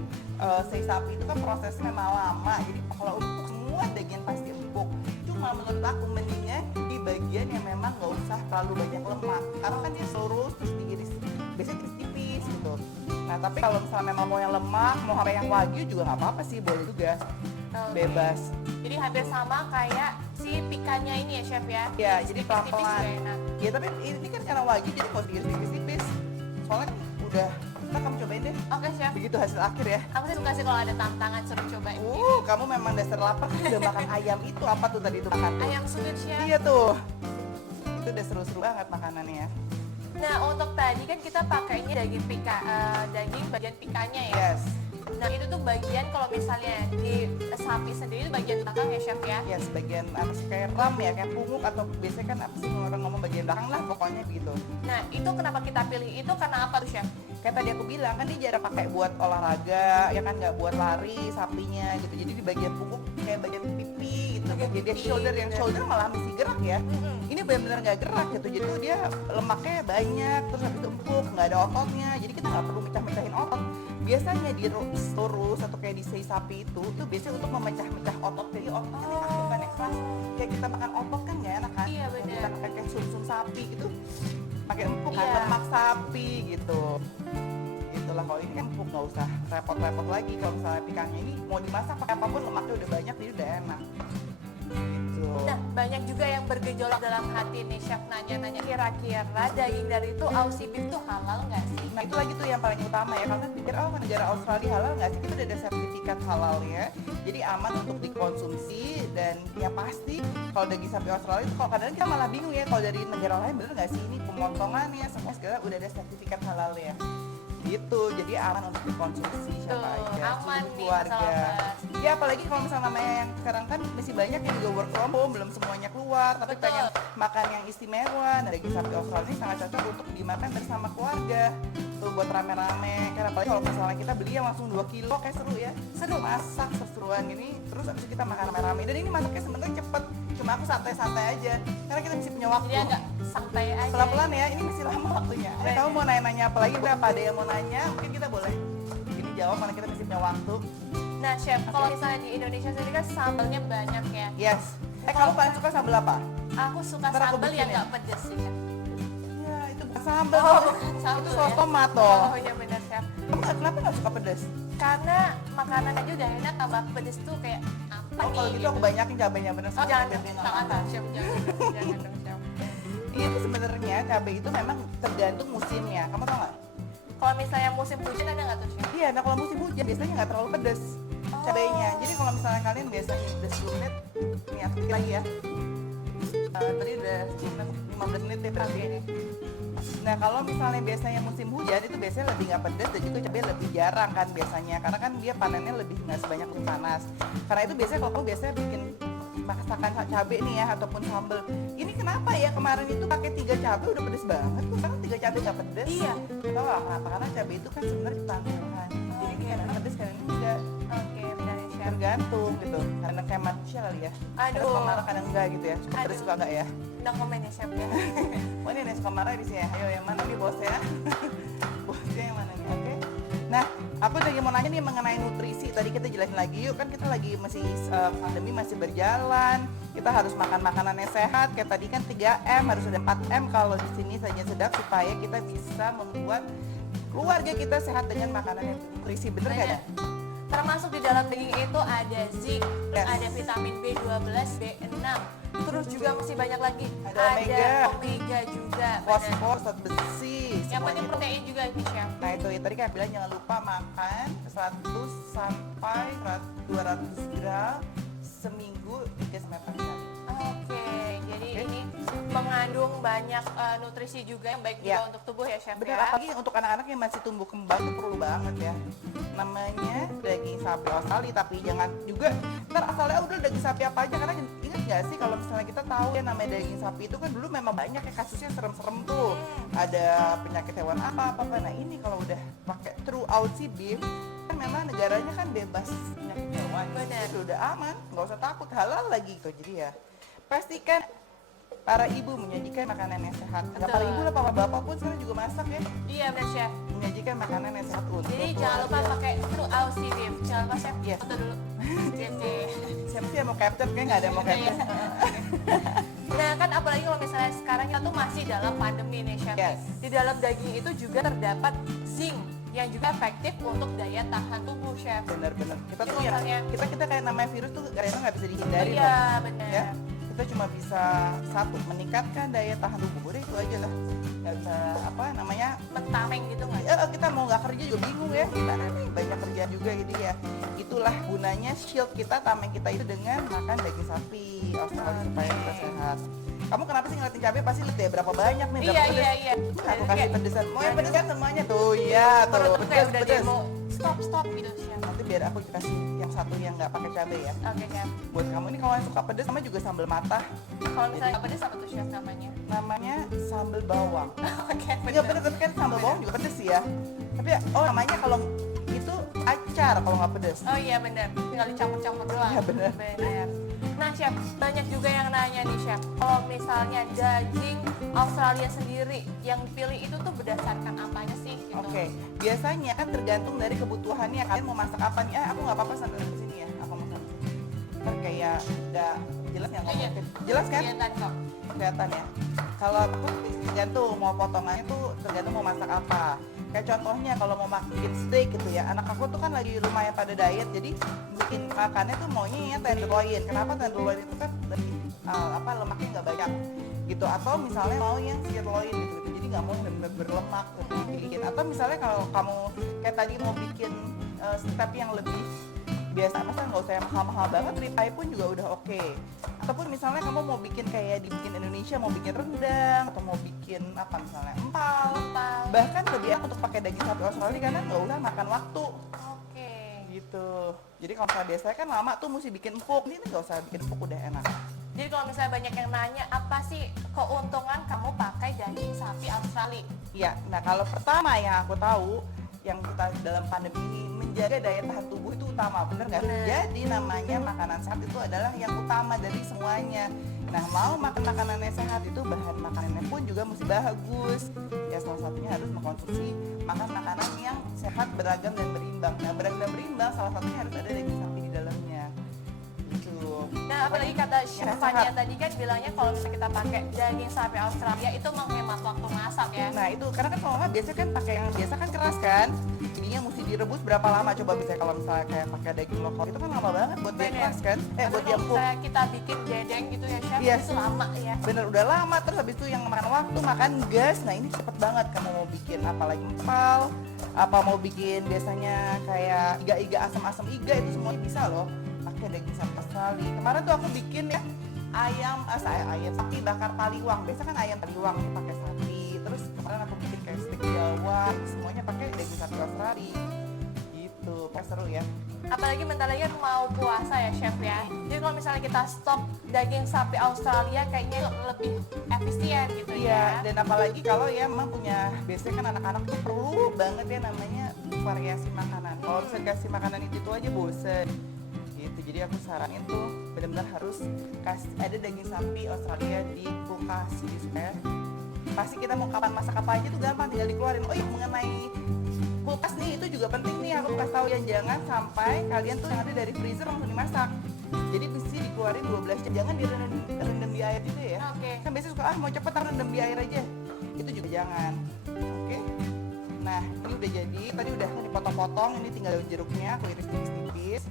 sei sapi itu kan prosesnya memang lama, jadi kalau empuk semua daging pasti empuk. Cuma menurut aku mendingan di bagian yang memang nggak usah terlalu banyak lemak, karena kan dia lurus terus diiris, biasanya tipis-tipis gitu. Nah tapi kalau misalnya memang mau yang lemak, mau sampai yang wagyu juga nggak apa-apa sih, boleh juga, Oke. bebas. Jadi hampir sama kayak si pikannya ini ya Chef ya? Ya jadi Tipis-tipis pelan-pelan. juga enak. Ya tapi ini kan karena wagyu jadi kalau diiris tipis-tipis, soalnya kan udah. Nah kamu cobain deh. Oke Chef. Begitu hasil akhir ya. Aku sih suka sih kalau ada tantangan suruh cobain. Kamu memang dasar lapar kan udah makan ayam itu apa tuh tadi itu makan? Ayam suwir Chef. Iya tuh. Itu udah seru-seru banget makanannya ya. Nah untuk tadi kan kita pakainya daging daging bagian pikanya ya. Yes. Nah itu tuh bagian kalau misalnya di sapi sendiri itu bagian belakang ya Chef ya. Yes, bagian apa sih kayak ram ya, kayak punggung atau biasanya kan apa sih orang ngomong bagian belakang lah pokoknya gitu. Nah itu kenapa kita pilih itu karena apa tuh Chef? Kayak tadi aku bilang kan dia jarang pakai buat olahraga, ya kan nggak buat lari sapinya gitu. Jadi di bagian punggung kayak bagian pipi gitu. Bagian Jadi dia pipi, shoulder yang bener. shoulder malah mesti gerak ya. Ini benar-benar nggak gerak gitu. Jadi tuh dia lemaknya banyak, terus habis itu empuk, nggak ada ototnya. Jadi kita nggak perlu mecah-mecahin otot. Biasanya di lurus atau kayak di sei sapi itu biasanya untuk memecah-mecah otot. Jadi ototnya aktif kan ekstra. Kayak kita makan otot kan nggak enak kan? Iya, Kalau bener. Kita makan kayak sum-sum sapi gitu, pakai empuk kan Iya. lemak sapi gitu. Itulah kalau ini kan empuk nggak usah repot-repot lagi. Kalau misalnya pikannya ini mau dimasak pakai apapun lemaknya udah banyak jadi udah enak. Gitu. Nah banyak juga yang bergejolak dalam hati nih Chef nanya-nanya kira-kira daging dari itu Aussie beef tuh halal nggak sih? Nah itu lagi tuh yang paling utama ya, karena pikir oh negara Australia halal nggak sih, kita udah ada sertifikat halalnya, jadi aman untuk dikonsumsi. Dan yang pasti kalau daging sapi Australia itu kalau kadang kita malah bingung ya kalau dari negara lain bener nggak sih ini pemotongannya semua segala udah ada sertifikat halalnya gitu, jadi aman untuk dikonsumsi siapa Tuh, aja, aman seluruh nih, keluarga. sahabat. Ya apalagi kalau misalnya namanya yang sekarang kan masih banyak yang juga work from home, belum semuanya keluar, tapi Betul. pengen makan yang istimewa. Nah daging sapi Australia ini sangat cocok untuk dimakan bersama keluarga tuh buat rame-rame, karena apalagi kalau misalnya kita beli yang langsung 2 kilo kayak seru ya, seru masak seru-seruan gini, terus abis itu kita makan rame-rame. Dan ini masaknya sebenarnya cepet, cuma aku santai-santai aja karena kita masih punya waktu. Jadi agak santai aja. Pelan-pelan ya, ini masih lama waktunya. Bener. Kamu mau nanya-nanya apa lagi? Berapa ada yang mau nanya? Mungkin kita boleh ini jawab karena kita masih punya waktu. Nah Chef, kalau misalnya di Indonesia sendiri kan sambalnya banyak ya. Yes. Kamu paling suka sambal apa? Aku suka Ntar aku sambal yang bikinin. nggak pedes sih Chef. Ya itu bukan sambal. Oh, bukan sambal Itu saus ya. tomat toh. Oh iya benar Chef. Kamu kenapa nggak suka pedas? Karena makanan aja udah enak, tambah pedes tuh kayak apa Oh nih? kalau gitu aku banyakin cabenya bener. Oh jangan biar dong, dia nggak jangan makan. dong Chef, jangan dong Chef. Iya itu sebenarnya cabai itu memang tergantung musimnya. Kamu tau nggak? Kalau misalnya musim hujan ada nggak tuh Chef? Iya, nah kalau musim hujan biasanya nggak terlalu pedas cabainya. Jadi kalau misalnya kalian biasanya udah 10 menit, nih aku bikin lagi ya. Tadi udah 10 menit, 15 menit ya berarti. Nah kalau misalnya biasanya musim hujan itu biasanya lebih nggak pedas dan juga cabai lebih jarang kan biasanya. Karena kan dia panennya lebih nggak sebanyak musim panas. Karena itu biasanya kalau kamu biasanya bikin masakan cabai nih ya ataupun sambal. Ini kenapa ya kemarin itu pakai 3 cabai udah pedes banget, kok sekarang 3 cabai nggak pedes? Iya. Tahu lah kenapa? Karena cabai itu kan sebenarnya tanggungan. Jadi kadang pedes kadang enggak. Oke, benar ya chef. Tergantung gitu. Kadang kayak manusia kali ya. Aduh. Suka marah kadang enggak gitu ya. Suka pedes Aduh. suka enggak ya? Udah komen ya chef ya. Oh ini ada yang suka marah di sini ya. Ayo yang mana nih bosnya? Bosnya yang mana nih? Oke. Nah, aku lagi mau nanya nih mengenai nutrisi. Tadi kita jelasin lagi yuk, kan kita lagi masih pandemi masih berjalan. Kita harus makan makanan yang sehat. Kayak tadi kan 3M, harus ada 4M kalau di sini saja sedap supaya kita bisa membuat keluarga kita sehat dengan makanan yang nutrisi. Bener nggak ya? Termasuk di dalam daging itu ada zinc, Yes. ada vitamin B12, B6, terus juga masih banyak lagi. Ada omega. Juga. Fosfor, zat besi. Yang penting semuanya. protein juga nih chef. Nah itu ya, tadi kan bilang jangan lupa makan 100 sampai 200 gram seminggu 3 sampai 4 kali. Oke, jadi Oke. ini mengandung banyak nutrisi juga yang baik juga Ya. untuk tubuh ya chef Bener, ya. apalagi untuk anak-anak yang masih tumbuh kembang itu perlu banget ya. Namanya daging sapi Australia, tapi jangan juga ntar asalnya udah daging sapi apa aja. Karena ingat gak sih kalau misalnya kita tahu ya namanya daging sapi itu kan dulu memang banyak ya kasusnya serem-serem tuh. Ada penyakit hewan apa. Nah ini kalau udah pakai true Aussie beef kan memang negaranya kan bebas penyakit hewan. Bener. Jadi udah aman, nggak usah takut, halal lagi gitu. Jadi ya pastikan para ibu menyajikan makanan yang sehat. Nggak Betul. para ibu lah, para bapak pun sekarang juga masak ya. Iya benar chef. Menyajikan makanan yang sehat untuk Jadi jangan lupa keluarga. pakai true Aussie beef. Jangan lupa chef. Yes. Foto dulu. Oke. Siapa sih yang mau capture? Kayaknya nggak ada yang mau capture. Nah kan apalagi kalau misalnya sekarang kita tuh masih dalam pandemi nih chef. Yes. Di dalam daging itu juga terdapat zinc yang juga efektif untuk daya tahan tubuh chef. Bener-bener. Kita tuh Jadi yang misalnya- kita kayak namanya virus tuh kadang nggak bisa dihindari Iya loh. benar. Ya, kita cuma bisa satu meningkatkan daya tahan tubuh. Udah itu aja lah. Nggak bisa apa namanya. Mentameng gitu nggak? Ya, kita mau nggak kerja juga bingung ya. Gimana nih banyak kerja juga jadi ya. Itulah gunanya shield kita, tameng kita itu dengan makan daging sapi Australia supaya kita sehat. Kamu kenapa sih ngeliatin cabai pasti lihat ya berapa banyak nih berapa Iya pedes. iya iya. Aku kasih pedesan. Mau yang pedes kan semuanya tuh. Iya tuh. Perut kayak udah dia pedes. mau stop gitu chef. Nanti biar aku kasih yang satu yang nggak pakai cabai ya. Oke chef. Buat kamu ini kalau yang suka pedes sama juga sambal matah. Kalau misalnya nggak pedes apa tuh chef namanya? Namanya sambal bawang. Oke Iya bener tapi kan sambal bawang juga pedes ya. Tapi namanya kalau itu acar kalau nggak pedes. Oh iya benar, tinggal dicampur-campur doang. Iya, benar. Nah chef, banyak juga yang nanya nih chef, kalau misalnya daging Australia sendiri yang dipilih itu tuh berdasarkan apanya sih gitu? Oke, biasanya kan tergantung dari kebutuhannya. Kalian mau masak apa nih? Aku nggak apa-apa sambil di sini ya. Aku mau sambil. Ntar kayak udah jelas ya ngomong. Iya. Jelas kan? Kelihatan kok. Kelihatan ya. Kalau aku tergantung mau potongannya tuh tergantung mau masak apa. Kayak contohnya kalau mau makin steak gitu ya. Anak aku tuh kan lagi lumayan pada diet, jadi bikin makannya tuh maunya yang tenderloin. Kenapa tenderloin itu kan lebih lemaknya nggak banyak gitu. Atau misalnya mau yang sirloin gitu. Jadi nggak mau yang benar-benar berlemak gitu dipilihin. Atau misalnya kalau kamu kayak tadi mau bikin step yang lebih biasa, masa nggak usah yang mahal-mahal banget, ribeye pun juga udah oke. Ataupun misalnya kamu mau bikin kayak dibikin Indonesia, mau bikin rendang atau mau bikin apa misalnya empal, bahkan lebih enak untuk pakai daging sapi Australia karena nggak usah makan waktu Oke. gitu. Jadi kalau misalnya biasanya kan lama tuh mesti bikin empuk, ini nggak usah bikin empuk udah enak. Jadi kalau misalnya banyak yang nanya, apa sih keuntungan kamu pakai daging sapi Australia? Iya, nah kalau pertama yang aku tahu yang kita dalam pandemi ini menjaga daya tahan tubuh itu utama, bener nggak? Bener. Jadi namanya makanan sehat itu adalah yang utama dari semuanya. Nah mau makan makanan yang sehat itu bahan makanannya pun juga mesti bagus. Ya salah satunya harus mengkonsumsi makan makanan yang sehat, beragam dan berimbang. Nah beragam dan berimbang salah satunya harus ada daging sapi di dalamnya. Gitu. Nah apalagi kata Chef Yang Fania sehat. tadi kan bilangnya kalau misalnya kita pakai daging sapi Australia itu menghemat waktu masak ya. Nah itu karena kan kalau nggak biasa kan pakai yang biasa kan keras kan, jadinya mesti direbus berapa lama coba bisa kalau misalnya kayak pakai daging lokal itu kan lama banget buat dia Bener. keras kan, Tapi buat dia kalau empuk. misalnya kita bikin dedeng gitu ya chef, Yes. itu lama ya. Bener udah lama terus habis itu yang makan waktu makan gas. Nah ini cepet banget kamu mau bikin apalagi empal, apa mau bikin biasanya kayak iga-iga asam-asam iga itu semuanya bisa loh pakai daging sapi Australia. Kemarin tuh aku bikin ya ayam sapi bakar taliwang. Biasa kan ayam taliwang ini pakai sapi. Terus kemarin aku bikin kayak steak Jawa, semuanya pakai daging sapi Australia. Gitu, seru ya. Apalagi bentar lagi kan mau puasa ya chef ya. Jadi kalau misalnya kita stok daging sapi Australia kayaknya lebih efisien gitu Iya, ya. dan apalagi kalau ya emang punya, biasanya kan anak-anak tuh perlu banget ya namanya variasi makanan. Kalau misalnya kasih makanan itu aja bosen gitu. Jadi aku saranin tuh benar-benar harus kasih ada daging sapi Australia di kulkas jadi supaya pasti kita mau kapan masak apa aja tuh gampang tinggal dikeluarin. Oh iya, mengenai kulkas nih itu juga penting nih, aku kasih tahu ya, jangan sampai kalian tuh yang ada dari freezer langsung dimasak. Jadi mesti dikeluarin 12 jam, jangan direndam di air gitu ya. Oke. Kan biasanya suka mau cepet rendam di air aja, itu juga jangan. Oke, nah ini udah jadi, tadi udah kan dipotong-potong, ini tinggal daun jeruknya aku iris tipis-tipis.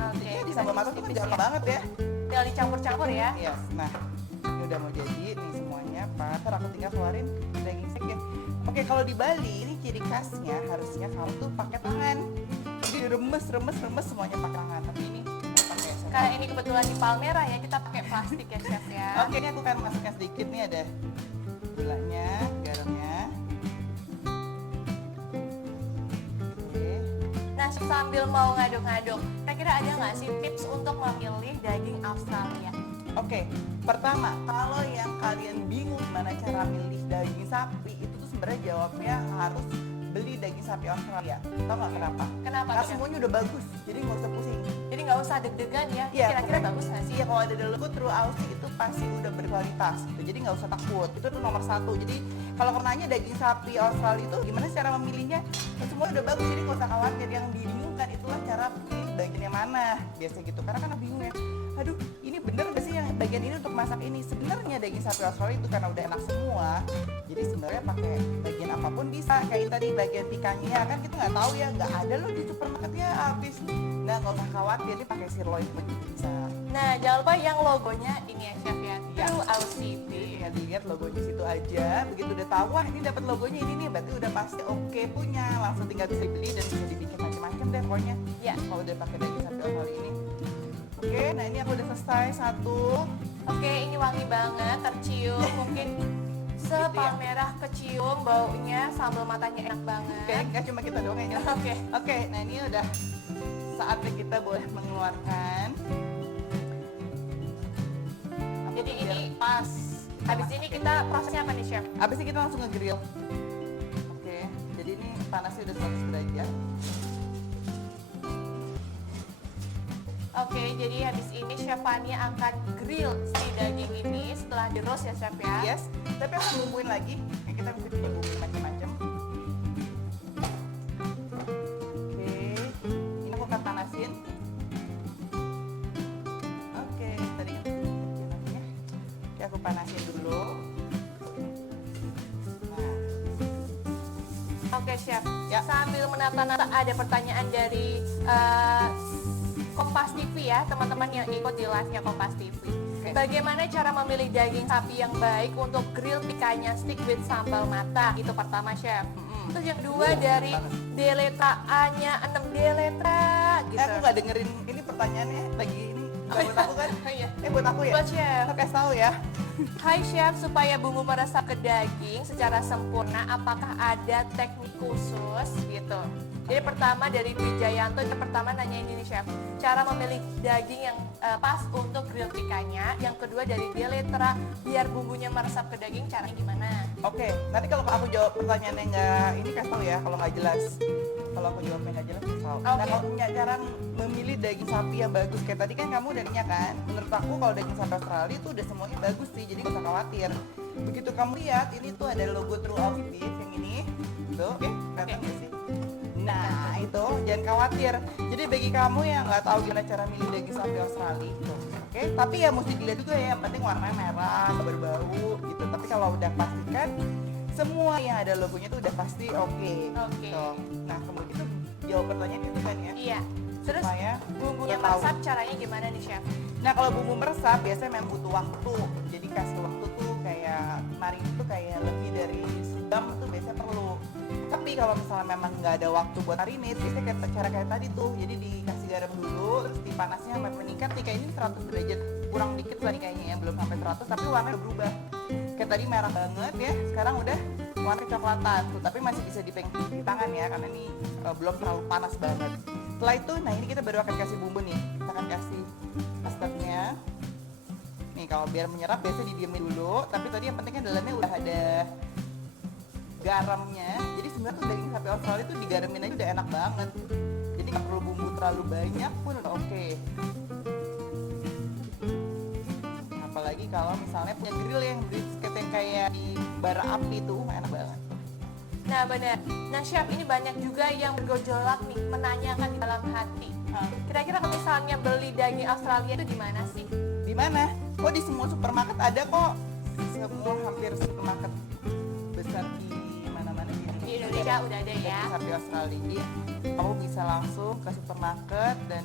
Oke, Jadi sambal masak tuh kan gampang banget ya. tinggal dicampur-campur ya. Yes, nah ini udah mau jadi nih semuanya. Ntar aku tinggal keluarin daging steak ya. Oke, kalau di Bali ini ciri khasnya harusnya kamu tuh pakai tangan. Jadi remes semuanya pakai tangan. Tapi ini aku pakai sendok. Karena ini kebetulan di Palmera ya, kita pakai plastik ya chef ya. Oke, ini aku akan masukkan sedikit nih, ada gulanya, garamnya. Oke. Nah, sambil mau ngaduk-ngaduk, kira-kira ada nggak sih tips untuk memilih daging Australia? Oke, pertama, kalau yang kalian bingung gimana cara milih daging sapi, itu tuh sebenarnya jawabnya harus beli daging sapi Australia. Tahu nggak kenapa? Kenapa Karena tuh, Chef? semuanya udah bagus, jadi nggak usah pusing. Jadi nggak usah deg-degan ya, Iya, kira-kira pokoknya- bagus nggak sih? Iya, kalau ada logo True Aussie itu pasti udah berkualitas gitu. Jadi nggak usah takut, itu tuh nomor satu. Jadi kalau nanya daging sapi Australia itu gimana cara memilihnya, ya semua udah bagus, jadi nggak usah khawatir. Yang dibingungkan itulah cara pilih bagian yang mana, biasanya gitu. Karena kan bingung ya, aduh ini bener gak sih yang bagian ini untuk masak ini? Sebenarnya daging sapi Australia itu karena udah enak semua, jadi sebenarnya pakai bagian apapun bisa. Kayak tadi bagian ikannya kan kita nggak tahu ya, nggak ada loh di supermarket ya habis. Nah nggak usah khawatir, ini pakai sirloin pun bisa. Nah, jangan lupa yang logonya ini ya chef ya, Iya. True Aussie Jadi Beef. tinggal dilihat logonya situ aja, begitu udah tahu wah ini dapat logonya ini nih, berarti udah pasti oke punya, langsung tinggal bisa beli dan bisa dibikin macam-macam deh pokoknya. Ya. Kalau udah pakai daging sapi Australia ini. Oke, nah ini aku udah selesai satu. Oke, ini wangi banget, tercium, mungkin sepalmerah kecium, baunya, sambal matanya enak banget. Oke, nggak cuma kita doang yang nyoba. Oke. Oke, nah ini udah saatnya kita boleh mengeluarkan. Jadi Biar ini pas. habis ini kita prosesnya apa nih chef? Habis ini kita langsung nge-grill. Oke, jadi ini panasnya udah 100 derajat. Oke, jadi habis ini chef Fani akan grill si daging ini setelah di roast ya chef ya? Yes, tapi aku bumbuin lagi. Kayak kita bisa punya bumbu macam-macam. Oke, ini aku akan panasin. Oke, tadi kan kecil apinya. Oke, aku panasin dulu. Nah, Oke chef, Ya. sambil menata-nata ada pertanyaan dari Kompas TV ya, teman-teman yang ikut di live-nya Kompas TV. Oke. Bagaimana cara memilih daging sapi yang baik untuk grill pikanya stick with sambal mata? Itu pertama chef. Terus yang kedua dari banget. Deleta A-nya 6 Deleta gitu. aku nggak dengerin ini pertanyaannya lagi ini. Nggak buat aku kan? Oh iya. Buat aku ya? Buat chef. Aku kasih tahu ya. Hai chef, supaya bumbu meresap ke daging secara sempurna, apakah ada teknik khusus gitu? Jadi pertama dari Dwi Jayanto, yang pertama nanya ini nih chef, cara memilih daging yang pas untuk grill pikanya. Yang kedua dari Deletra, biar bumbunya meresap ke daging, caranya gimana? Oke, nanti kalau aku jawab pertanyaannya nggak ini kasih tahu ya kalau nggak jelas. Kalau aku jawabnya nggak jelas kasih tahu. Nah Oke. kalau punya cara memilih daging sapi yang bagus kayak tadi kan kamu dagingnya kan. Menurut aku kalau daging sapi Australia itu udah semuanya bagus sih, jadi nggak usah khawatir. Begitu kamu lihat ini tuh ada logo True Aussie Beef yang ini, tuh, oke, kelihatan nggak sih? Nah itu jangan khawatir. Jadi bagi kamu yang nggak tahu gimana cara milih daging sapi Australia, tuh, oke. Tapi ya mesti dilihat juga ya, yang penting warnanya merah, nggak berbau gitu. Tapi kalau udah pastikan semua yang ada logonya tuh udah pasti oke. Oke. Tuh. Nah kemudian itu jawab pertanyaan itu kan ya. Iya. Terus Supaya bumbunya lo tahu. meresap caranya gimana nih chef? Nah kalau bumbu meresap biasanya memang butuh waktu. Jadi kasih waktu tuh kayak marin itu kayak lebih dari sejam tuh biasanya perlu. Tapi kalau misalnya memang nggak ada waktu buat marinate, biasanya kayak cara kayak tadi tuh. Jadi dikasih garam dulu, terus dipanasnya sampai meningkat nih kayak ini 100 derajat kurang dikit tadi kayaknya ya belum sampai 100 tapi warnanya udah berubah. Kayak tadi merah banget ya, sekarang udah warna kecoklatan tuh, tapi masih bisa dipegang di tangan ya karena ini belum terlalu panas banget. Setelah itu, nah ini kita baru akan kasih bumbu nih. Kita akan kasih custardnya. Nih kalau biar menyerap biasa didiemin dulu, tapi tadi yang penting kan dalamnya udah ada garamnya. Jadi sebenarnya tuh daging sapi Australia itu digaramin aja udah enak banget. Jadi nggak perlu bumbu terlalu banyak pun udah oke. Apalagi kalau misalnya punya grill yang brisket yang kayak di bara api tuh enak banget. Nah benar. Nah chef, ini banyak juga yang bergejolak nih, menanyakan di dalam hati. Kira-kira kalau misalnya beli daging Australia itu di mana sih? Di mana? Oh di semua supermarket ada kok. Semua hampir supermarket besar di mana-mana Di Indonesia udah ada ya. Daging sapi Australia. Kamu bisa langsung ke supermarket dan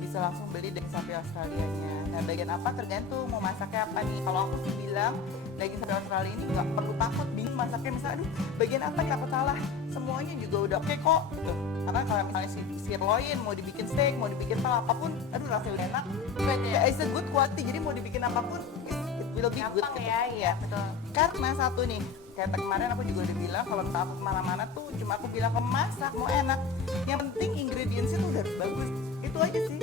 bisa langsung beli daging sapi Australianya. Nah bagian apa tergantung mau masaknya apa nih. Kalau aku sih bilang daging sapi Australia ini nggak perlu takut bingung masaknya, misalnya aduh bagian apa nih aku salah, semuanya juga udah oke kok gitu. Karena kalau misalnya sirloin mau dibikin steak, mau dibikin apapun, aduh rasanya udah enak. Bener. It's a good quality, jadi mau dibikin apapun it will be good Gampang gitu. ya, iya betul. Karena satu nih, kayak kemarin aku juga udah bilang kalau misalnya aku kemana-mana tuh cuma aku bilang kamu masak mau enak, yang penting ingredientsnya tuh harus bagus, itu aja sih.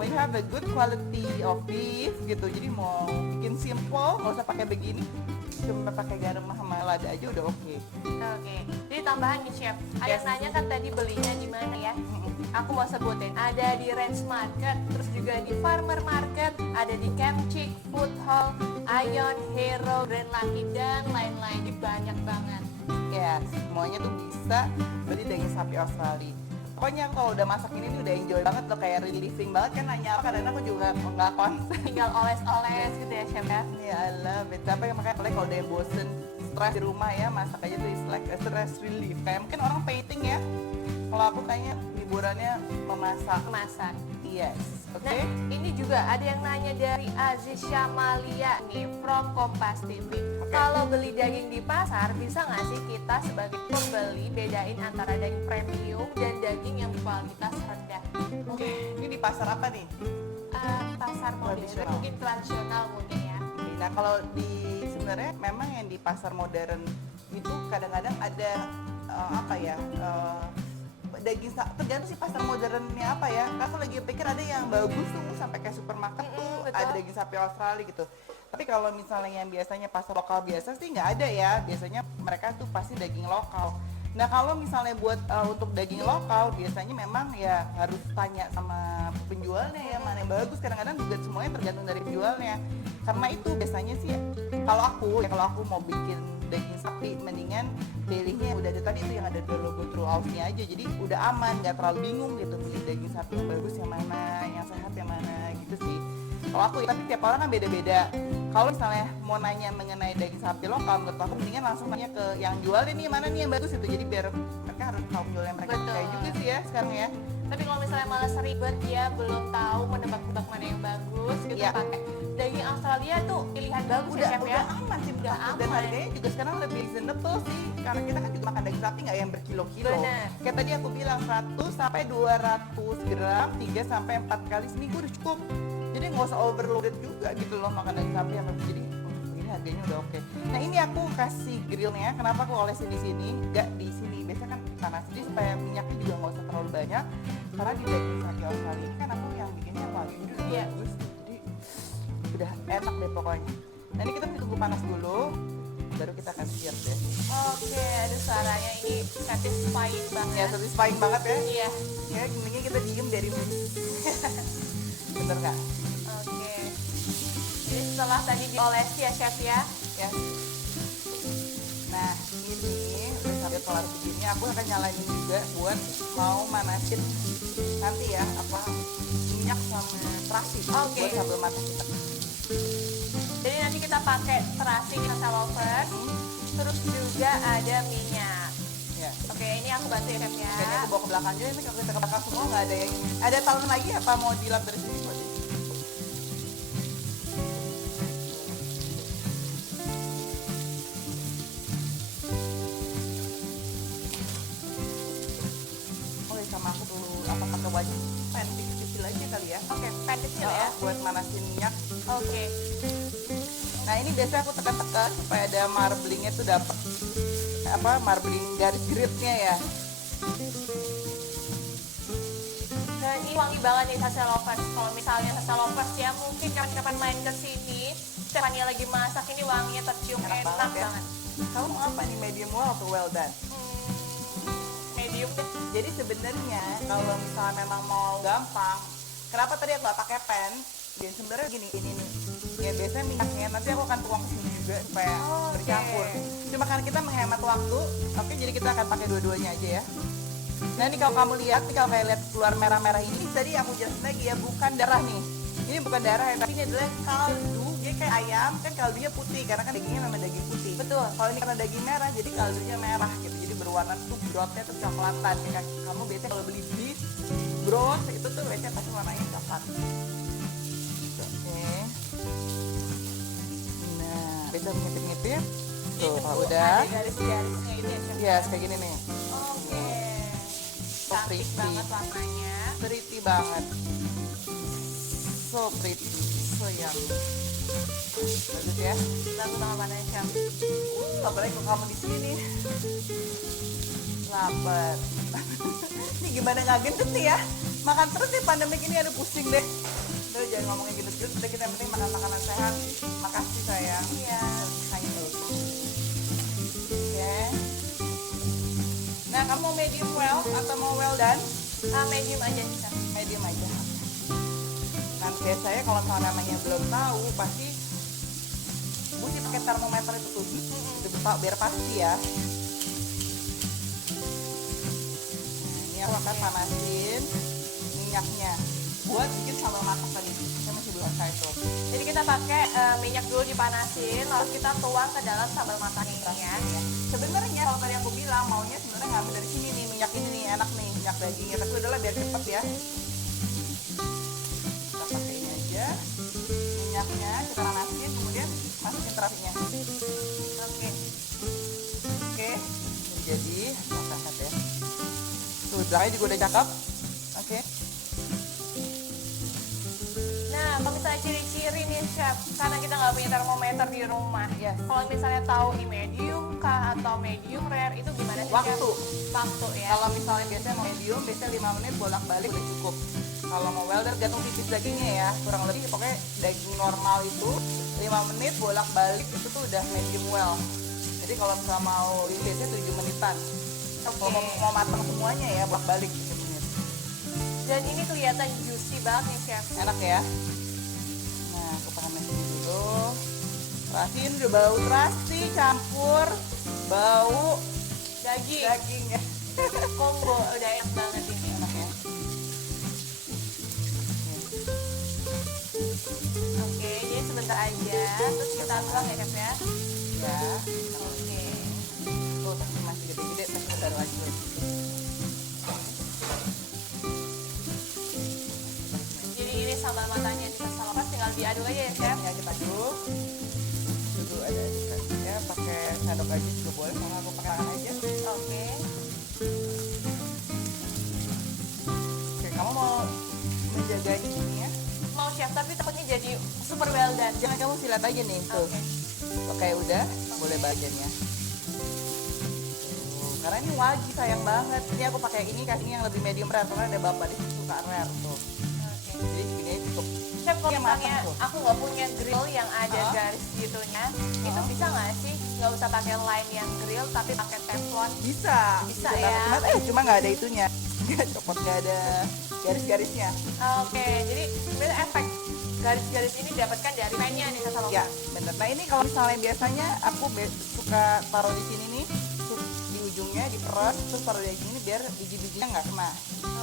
When you have a good quality of beef gitu, jadi mau bikin simple nggak usah pakai begini, cuma pakai garam sama lada aja udah oke. Oke, jadi tambahan nih chef, ada yang nanya kan tadi belinya di mana ya? Aku mau sebutin, ada di Ranch Market, terus juga di Farmer Market, ada di Camp Chick, Food Hall, Ion, Hero, Grand Lucky, dan lain-lain. Jadi banyak banget. Ya, semuanya tuh bisa beli daging sapi Australia. Pokoknya kalau udah masak ini udah enjoy banget loh, kayak relieving banget kan, nanya apa kadang aku juga nggak konsen. Tinggal oles-oles gitu ya chef ya? Ya I love it, tapi makanya kalau udah bosen, stres di rumah ya, masak aja tuh is like a stress relief. Kayak mungkin orang painting ya, kalau aku kayaknya liburannya memasak. Masak. Yes, oke? Nah, ini juga ada yang nanya dari Aziz Syamalia nih, from Kompas TV. Kalau beli daging di pasar, bisa nggak sih kita sebagai pembeli bedain antara daging premium dan daging yang kualitas rendah? Oke, ini di pasar apa nih? Pasar modern, Tradisional. mungkin tradisional mungkin ya. Nah kalau di sebenarnya memang yang di pasar modern itu kadang-kadang ada apa ya, daging tergantung sih pasar modernnya apa ya. Aku lagi pikir ada yang bagus tuh sampai kayak supermarket tuh betul. ada daging sapi Australia gitu. Tapi kalau misalnya yang biasanya pasar lokal biasa sih nggak ada ya. Biasanya mereka tuh pasti daging lokal. Nah kalau misalnya buat untuk daging lokal biasanya memang ya harus tanya sama penjualnya ya mana yang bagus. Kadang-kadang juga semuanya tergantung dari penjualnya. Karena itu biasanya sih kalau aku mau bikin daging sapi mendingan pilihnya udah ada tadi itu yang ada logo True Aussie aja, jadi udah aman, nggak terlalu bingung gitu pilih daging sapi yang bagus yang mana, yang sehat yang mana gitu sih. Kalau aku, tapi tiap orang kan beda-beda. Kalau misalnya mau nanya mengenai daging sapi lokal, menurut aku mendingan langsung nanya ke yang jual ini mana nih yang bagus itu. Jadi biar mereka harus tahu jual yang mereka percaya juga sih ya sekarang ya. Tapi kalau misalnya malas ribet ya, belum tahu menebak-nebak mana yang bagus gitu, Iya. pakai daging Australia tuh pilihan bagus ya chef ya. Udah aman sih Udah menurut aku. Dan aman. harganya juga sekarang lebih reasonable sih, karena kita kan juga makan daging sapi nggak yang berkilo-kilo. Bener. Kayak tadi aku bilang 100 sampai 200 gram 3 sampai 4 kali seminggu udah cukup. Jadi nggak usah overloaded juga gitu loh makan daging sapi yang jadi ini harganya udah oke. Nah ini aku kasih grillnya, kenapa aku olesin di sini, nggak di sini. Biasanya kan panas, jadi supaya minyaknya juga nggak usah terlalu banyak. Karena di daging sapi Australia ini kan aku yang bikinnya lagi Iya. bagus, jadi udah enak deh pokoknya. Nah ini kita tunggu panas dulu, baru kita akan siap deh. Oke, aduh suaranya ini satisfying Ya banget. satisfying banget ya. Iya. Ya mendingan kita diem dari bener nggak? Oke. Jadi setelah tadi diolesi ya chef ya. Ya. Nah ini udah sampai kelar begini, aku akan nyalain juga buat mau manasin nanti ya apa minyak sama terasi Oke. buat sambal masak kita. Jadi nanti kita pakai terasi rasa wafer, terus juga ada minyak. Ya. Oke, ini aku bantu ya chef ya. Kayaknya aku bawa ke belakang aja, ini kalau kita ke belakang semua nggak ada yang ada talon lagi apa mau dilap dari sini buat ini? Oke sama aku dulu apa pakai wajib pan kecil aja kali ya? Oke, pan kecil ya. Buat manasin minyak. Oke. Nah ini biasanya aku tekan-tekan supaya ada marblingnya tuh dapet. marbling garis gridnya ya. Dan ini wangi banget nih Sasa Lovers. Kalau misalnya Sasa Lovers ya mungkin kapan-kapan main ke sini, Stefania lagi masak ini wanginya tercium enak banget. Ya. Kamu mau apa nih, medium well atau well done? Medium deh. Jadi sebenarnya kalau misalnya memang mau gampang, kenapa tadi aku nggak pakai pan? Ya sebenarnya gini, ini nih. Ya biasanya minyaknya nanti aku akan tuang ke sini juga supaya bercampur. Cuma kan kita menghemat waktu, oke jadi kita akan pakai dua-duanya aja ya. Nah ini kalau kamu lihat nih, kalau kayak lihat keluar merah-merah ini, tadi aku jelasin lagi ya, bukan darah nih. Ini bukan darah ya, tapi ini adalah kaldu. Dia kayak ayam, kan kaldunya putih karena kan dagingnya memang daging putih. Betul. Kalau ini karena daging merah, jadi kaldunya merah gitu. Jadi berwarna tuh brothnya tuh coklatan. Kayak kamu biasanya kalau beli beef broth itu tuh biasanya pasti warnanya coklat. Oke. Nah, bisa ngintip-ngintip. Tuh, kalau udah. Ada garis-garisnya ini ya, Chef. Ya, kayak gini nih. Oke. Cantik pretty. banget warnanya. Pretty banget. So pretty. So yummy. Bagus ya. Bagus banget warnanya, Chef. Apalagi kalau kamu di sini. Lapar. Ini gimana nggak gendut nih ya? Makan terus nih pandemik ini, aduh pusing deh. Udah jangan ngomongin gendut-gendut, udah kita yang penting makan makanan sehat. Makasih sayang. Iya. Oke. Nah, kamu mau medium well atau mau well done? Medium aja sih, Chef. Medium aja. Nah, biasanya kalau misalnya namanya belum tahu, pasti mesti pakai termometer itu tuh. Biar pasti ya. Nah, ini aku akan panasin minyaknya buat bikin sambal masak tadi. Saya masih belum selesai tuh. Jadi kita pakai minyak dulu dipanasin, lalu kita tuang ke dalam sambal matang ini ya. Sebenarnya kalau tadi aku bilang maunya sebenarnya ngambil dari sini nih, minyak ini nih enak nih, minyak dagingnya. Tapi udahlah biar cepet ya. Kita pakai ini aja. Minyaknya kita panasin, kemudian masukin terasinya. Oke. Oke. Ini jadi angkat ya. Tuh, belakangnya juga udah cakep. Oke. Nah, kalau misalnya ciri-ciri nih Chef, karena kita nggak punya termometer di rumah. Yes. Kalau misalnya tahu ini medium kah atau medium rare itu gimana sih, Chef? Waktu. Waktu ya. Kalau misalnya biasanya mau medium, biasanya 5 menit bolak-balik udah cukup. Kalau mau well done, gantung tipis dagingnya ya. Kurang lebih pokoknya daging normal itu 5 menit bolak-balik itu tuh udah medium well. Jadi kalau misalnya mau ini biasanya 7 menitan. Kalau mau matang semuanya ya bolak-balik 7 menit. Dan ini kelihatan juicy banget nih Chef. Enak ya. Nah, aku panasin dulu. Terasin udah bau terasi campur bau Daging. ya. Combo udah enak banget ini. Enak ya. Oke, jadi sebentar aja, terus kita tuang ya Chef ya. Ya. Oke. Tuh, tapi masih gede-gede, tapi baru aja. Jadi ini sambal matanya di Sasa Lovers tinggal diaduk aja ya Chef. Ya kita aduk. Dulu ada ya pakai sendok aja juga boleh, kalau aku pakai tangan aja. Oke. Oke, kamu mau menjaga ini ya? Mau Chef, tapi takutnya jadi super well done. Jangan, kamu silat aja nih tuh. Oke. Oke udah, boleh bagiannya. Karena ini wagi sayang banget. Ini aku pakai ini kasih yang lebih medium rare karena ada bapak di situ suka rare tuh. Oke. Jadi segini aja cukup. Chef, kalau Iya, misalnya matang tuh. aku nggak punya grill yang ada garis gitunya, itu bisa nggak sih? Nggak usah pakai line yang grill, tapi pakai teflon. Bisa. Bisa banget. ya. Cuma nggak ada itunya. Nggak copot, nggak ada garis-garisnya. Oke, jadi sebenarnya efek garis-garis ini didapatkan dari pan-nya nih Sasa Lovers. Ya, bener. Nah ini kalau misalnya biasanya aku suka taruh di sini nih, di ujungnya diperes, terus taruh di sini biar biji-bijinya nggak kena.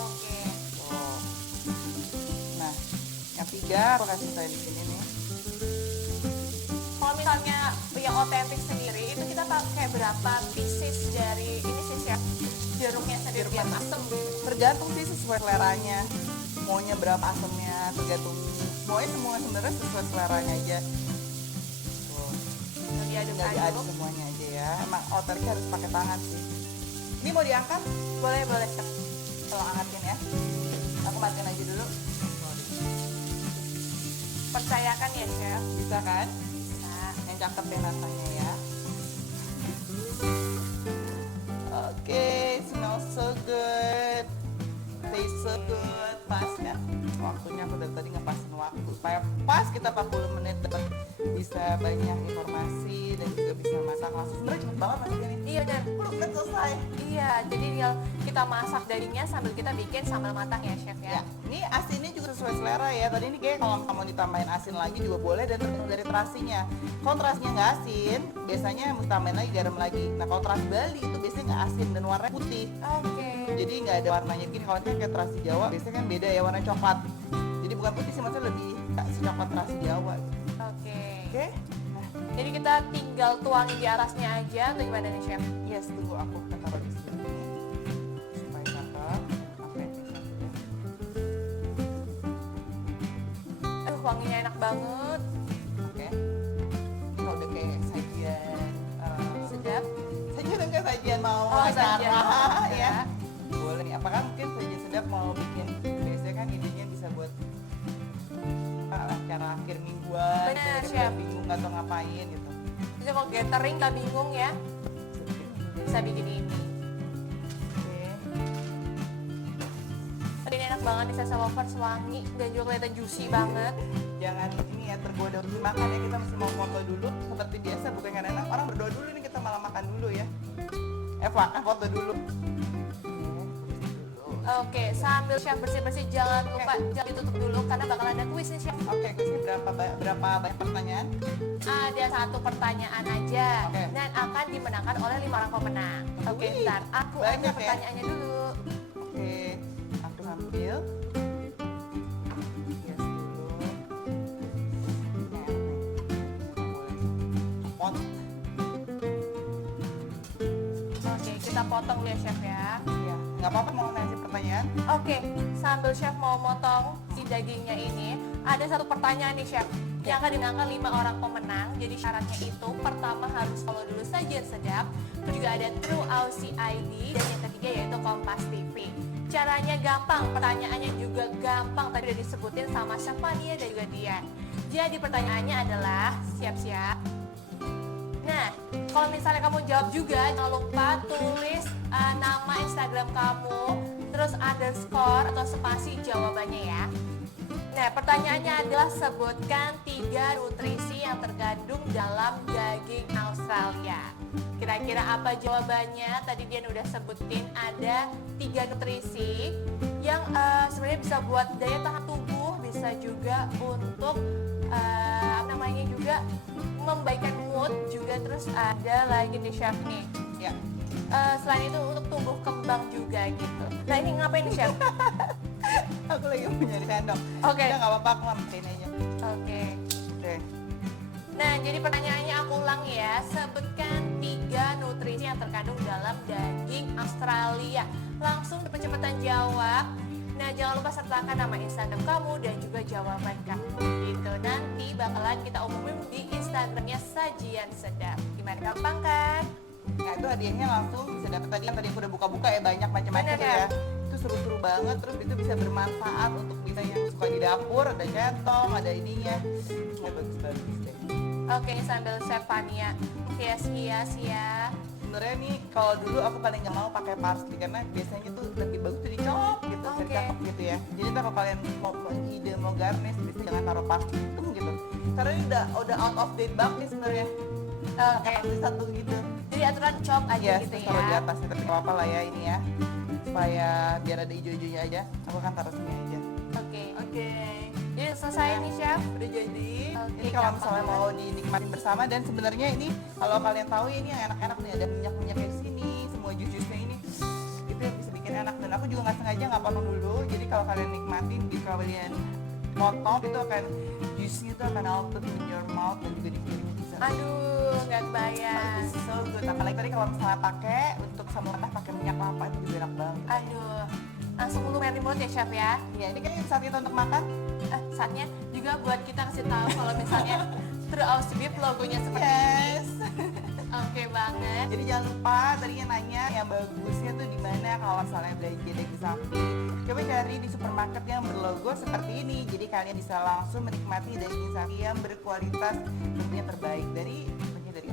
Oke. Tuh. Nah, yang 3 aku kasih saya di sini nih. Kalau misalnya yang otentik sendiri, itu kita pakai berapa pieces dari ini sih Chef? Jeruknya sendiri biar asem gitu. Tergantung sih sesuai seleranya. Maunya berapa asamnya, tergantung. Semuanya semua sebenarnya sesuai seleranya aja. Tuh. Tinggal diaduk Diaduk-aduk. semuanya aja ya. Emang outernya harus pakai tangan sih. Ini mau diangkat? Boleh, boleh Chef. Tolong angkatin ya. Aku matiin aja dulu. Percayakan ya Chef. Bisa kan? Nah, Yang cakep deh rasanya ya. kita 40 menit dapat bisa banyak informasi dan juga bisa masak langsung. Sebenarnya cepet banget masaknya nih. Iya dan 10 menit selesai. iya, jadi tinggal kita masak dagingnya sambil kita bikin sambal matang ya chef Ya, ya. ini asinnya juga sesuai selera ya. Tadi ini kayak kalau kamu ditambahin asin lagi juga boleh dan tergantung dari terasinya. Kalau terasinya nggak asin, biasanya mesti tambahin lagi garam lagi. Nah kalau terasi Bali itu biasanya nggak asin dan warnanya putih. Oke. Jadi nggak ada warnanya gini. Kalau ini kayak terasi Jawa biasanya kan beda ya warna coklat. Jadi bukan putih sih, maksudnya lebih coklat terasi Jawa. Gitu. Oke. Oke? Nah, Jadi kita tinggal tuangin di atasnya aja atau gimana nih chef? yes, tunggu aku akan taruh di sini supaya cakep. Oke, Aduh wanginya enak banget, oke. Kalau udah kayak sajian, sedap. sajian enggak sajian mau Oh, sajian. acara ya. Ya. Boleh nih, apakah mungkin sajian sedap mau bikin, biasanya kan idenya bisa buat acara akhir mingguan, Bener, kita Chef. bingung nggak tahu ngapain gitu. Jadi kalau gathering nggak bingung ya, bisa bikin ini. Oke. Tadi ini enak banget nih sasa wafers wangi dan juga kelihatan juicy banget. Jangan ini ya tergoda untuk makan ya, kita mesti mau foto dulu seperti biasa, bukan karena enak orang berdoa dulu nih, kita malah makan dulu ya. Makan foto dulu. Oke, sambil chef bersih-bersih jangan lupa jangan ditutup dulu karena bakal ada kuis nih chef. Oke, kuisnya berapa banyak pertanyaan? Ada satu pertanyaan aja Oke. dan akan dimenangkan oleh 5 orang pemenang. Oke, Wih, ntar aku banyak ambil ya. pertanyaannya dulu. Oke, aku ambil. Yes, dulu. Boleh. Oke, kita potong dulu ya chef ya. Ya, nggak apa-apa mau ngasih pertanyaan. Oke, sambil chef mau motong si dagingnya ini, ada satu pertanyaan nih chef yang akan dimenangkan 5 orang pemenang. Jadi syaratnya itu pertama harus follow dulu Sajian Sedap, terus juga ada True Aussie ID, dan yang ketiga yaitu Kompas TV. Caranya gampang, pertanyaannya juga gampang, tadi udah disebutin sama Chef Fania dan juga Dian. Jadi pertanyaannya adalah siap-siap. Nah, kalau misalnya kamu jawab juga, jangan lupa tulis nama Instagram kamu, terus underscore atau spasi jawabannya ya. Nah, pertanyaannya adalah sebutkan 3 nutrisi yang terkandung dalam daging Australia. Kira-kira apa jawabannya? Tadi dia udah sebutin ada 3 nutrisi yang sebenarnya bisa buat daya tahan tubuh, bisa juga untuk namanya juga membaikkan mood juga, terus ada lagi nih chef nih. Ya. Selain itu untuk tumbuh kembang juga gitu. Nah ini ngapain nih chef? Aku lagi mau nyari sendok. Oke. Udah nggak apa-apa, aku mampir aja. Oke. Oke. Nah jadi pertanyaannya aku ulang ya. Sebutkan 3 nutrisi yang terkandung dalam daging Australia. Langsung cepet-cepetan jawab. Nah jangan lupa sertakan nama Instagram kamu dan juga jawaban kamu. Gitu nanti bakalan kita umumin di Instagramnya Sajian Sedap. Gimana, gampang kan? Nah itu hadiahnya langsung bisa dapat. Tadi yang aku udah buka-buka ya, banyak macam-macam Bener, ya. ya? Itu seru-seru banget, terus itu bisa bermanfaat untuk bisa yang suka di dapur, ada centong, ada ininya. Ya bagus-bagus deh. Oke sambil Chef Fania hias-hias ya. Sebenarnya nih kalau dulu aku paling nggak mau pakai parsley karena biasanya tuh lebih bagus tuh dicop gitu, Oke. cakep gitu ya. Jadi ntar kalau kalian mau ide mau garnish bisa jangan taruh parsley itu gitu. Karena ini udah out of date banget nih sebenarnya. Oke. Parsley satu gitu. Jadi aturan chop aja Ya, gitu terus taruh di ya. atas tapi nggak apa-apa lah ya ini ya. Supaya biar ada hijau-hijaunya aja. Aku kan taruh sini aja. Oke. Jadi selesai nih chef. Udah jadi. Oke, Ini kalau gampang misalnya banget. mau dinikmatin bersama dan sebenarnya ini kalau kalian tahu ya, ini yang enak-enak nih ada minyak-minyaknya di sini, semua jus-jusnya ini. Itu yang bisa bikin enak dan aku juga nggak sengaja nggak potong dulu. Jadi kalau kalian nikmatin di kalian potong itu akan jusnya itu akan melted in your mouth dan juga di piring bisa. Aduh, nggak kebayang. So good. Apalagi tadi kalau misalnya pakai untuk sambal matah pakai minyak kelapa itu juga enak banget. Aduh, langsung lumer di mulut ya chef ya. Ya ini kan saat kita untuk makan. Saatnya juga buat kita kasih tahu kalau misalnya True Aussie Beef logonya seperti ini. Yes. Oke banget. Jadi jangan lupa tadinya nanya yang bagusnya tuh di mana kalau misalnya belanja daging sapi. Coba cari di supermarket yang berlogo seperti ini. Jadi kalian bisa langsung menikmati daging sapi yang berkualitas tentunya terbaik dari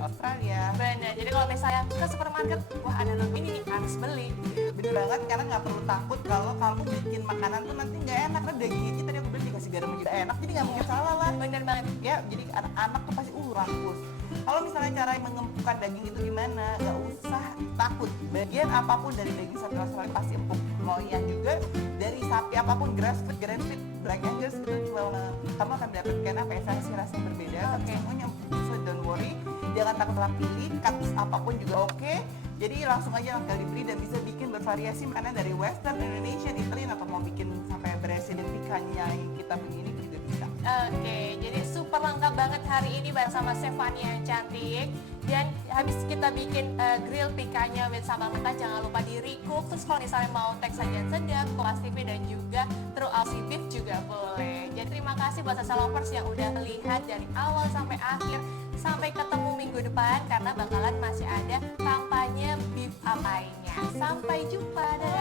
Australia. Benar, jadi kalau misalnya ke supermarket, wah ada roti ini nih, harus beli. Bener banget, karena nggak perlu takut kalau kamu bikin makanan tuh nanti nggak enak. Karena daging aja tadi aku bilang dikasih garam juga enak, jadi nggak mungkin salah lah. Bener banget. Ya, jadi anak-anak tuh pasti rakus. Kalau misalnya cara mengempukkan daging itu gimana, nggak usah takut. Bagian apapun dari daging sapi Australia pasti empuk. Mau yang juga dari sapi apapun, grass fed, grand feed, black angus itu juga kamu akan mendapatkan apa ya, sensasi rasa yang berbeda. Tapi Oke. semuanya empuk, so don't worry. Jangan takut salah pilih, cuts apapun juga oke. Jadi langsung aja langsung dibeli dan bisa bikin bervariasi makanan dari Western, Indonesian, Italian, atau mau bikin sampai Brazilian picanha yang kita begini juga bisa. Oke, jadi super lengkap banget hari ini bersama Stefania yang cantik. Dan habis kita bikin grill picanha with sambal mentah, jangan lupa di recook. Terus kalau misalnya mau tag sajian sedap, Kompas TV dan juga True Aussie Beef juga boleh. Jadi terima kasih buat Sasa Lovers yang udah melihat dari awal sampai akhir. Sampai ketemu minggu depan karena bakalan masih ada kampanye beef up lainnya. Sampai jumpa. Dadah.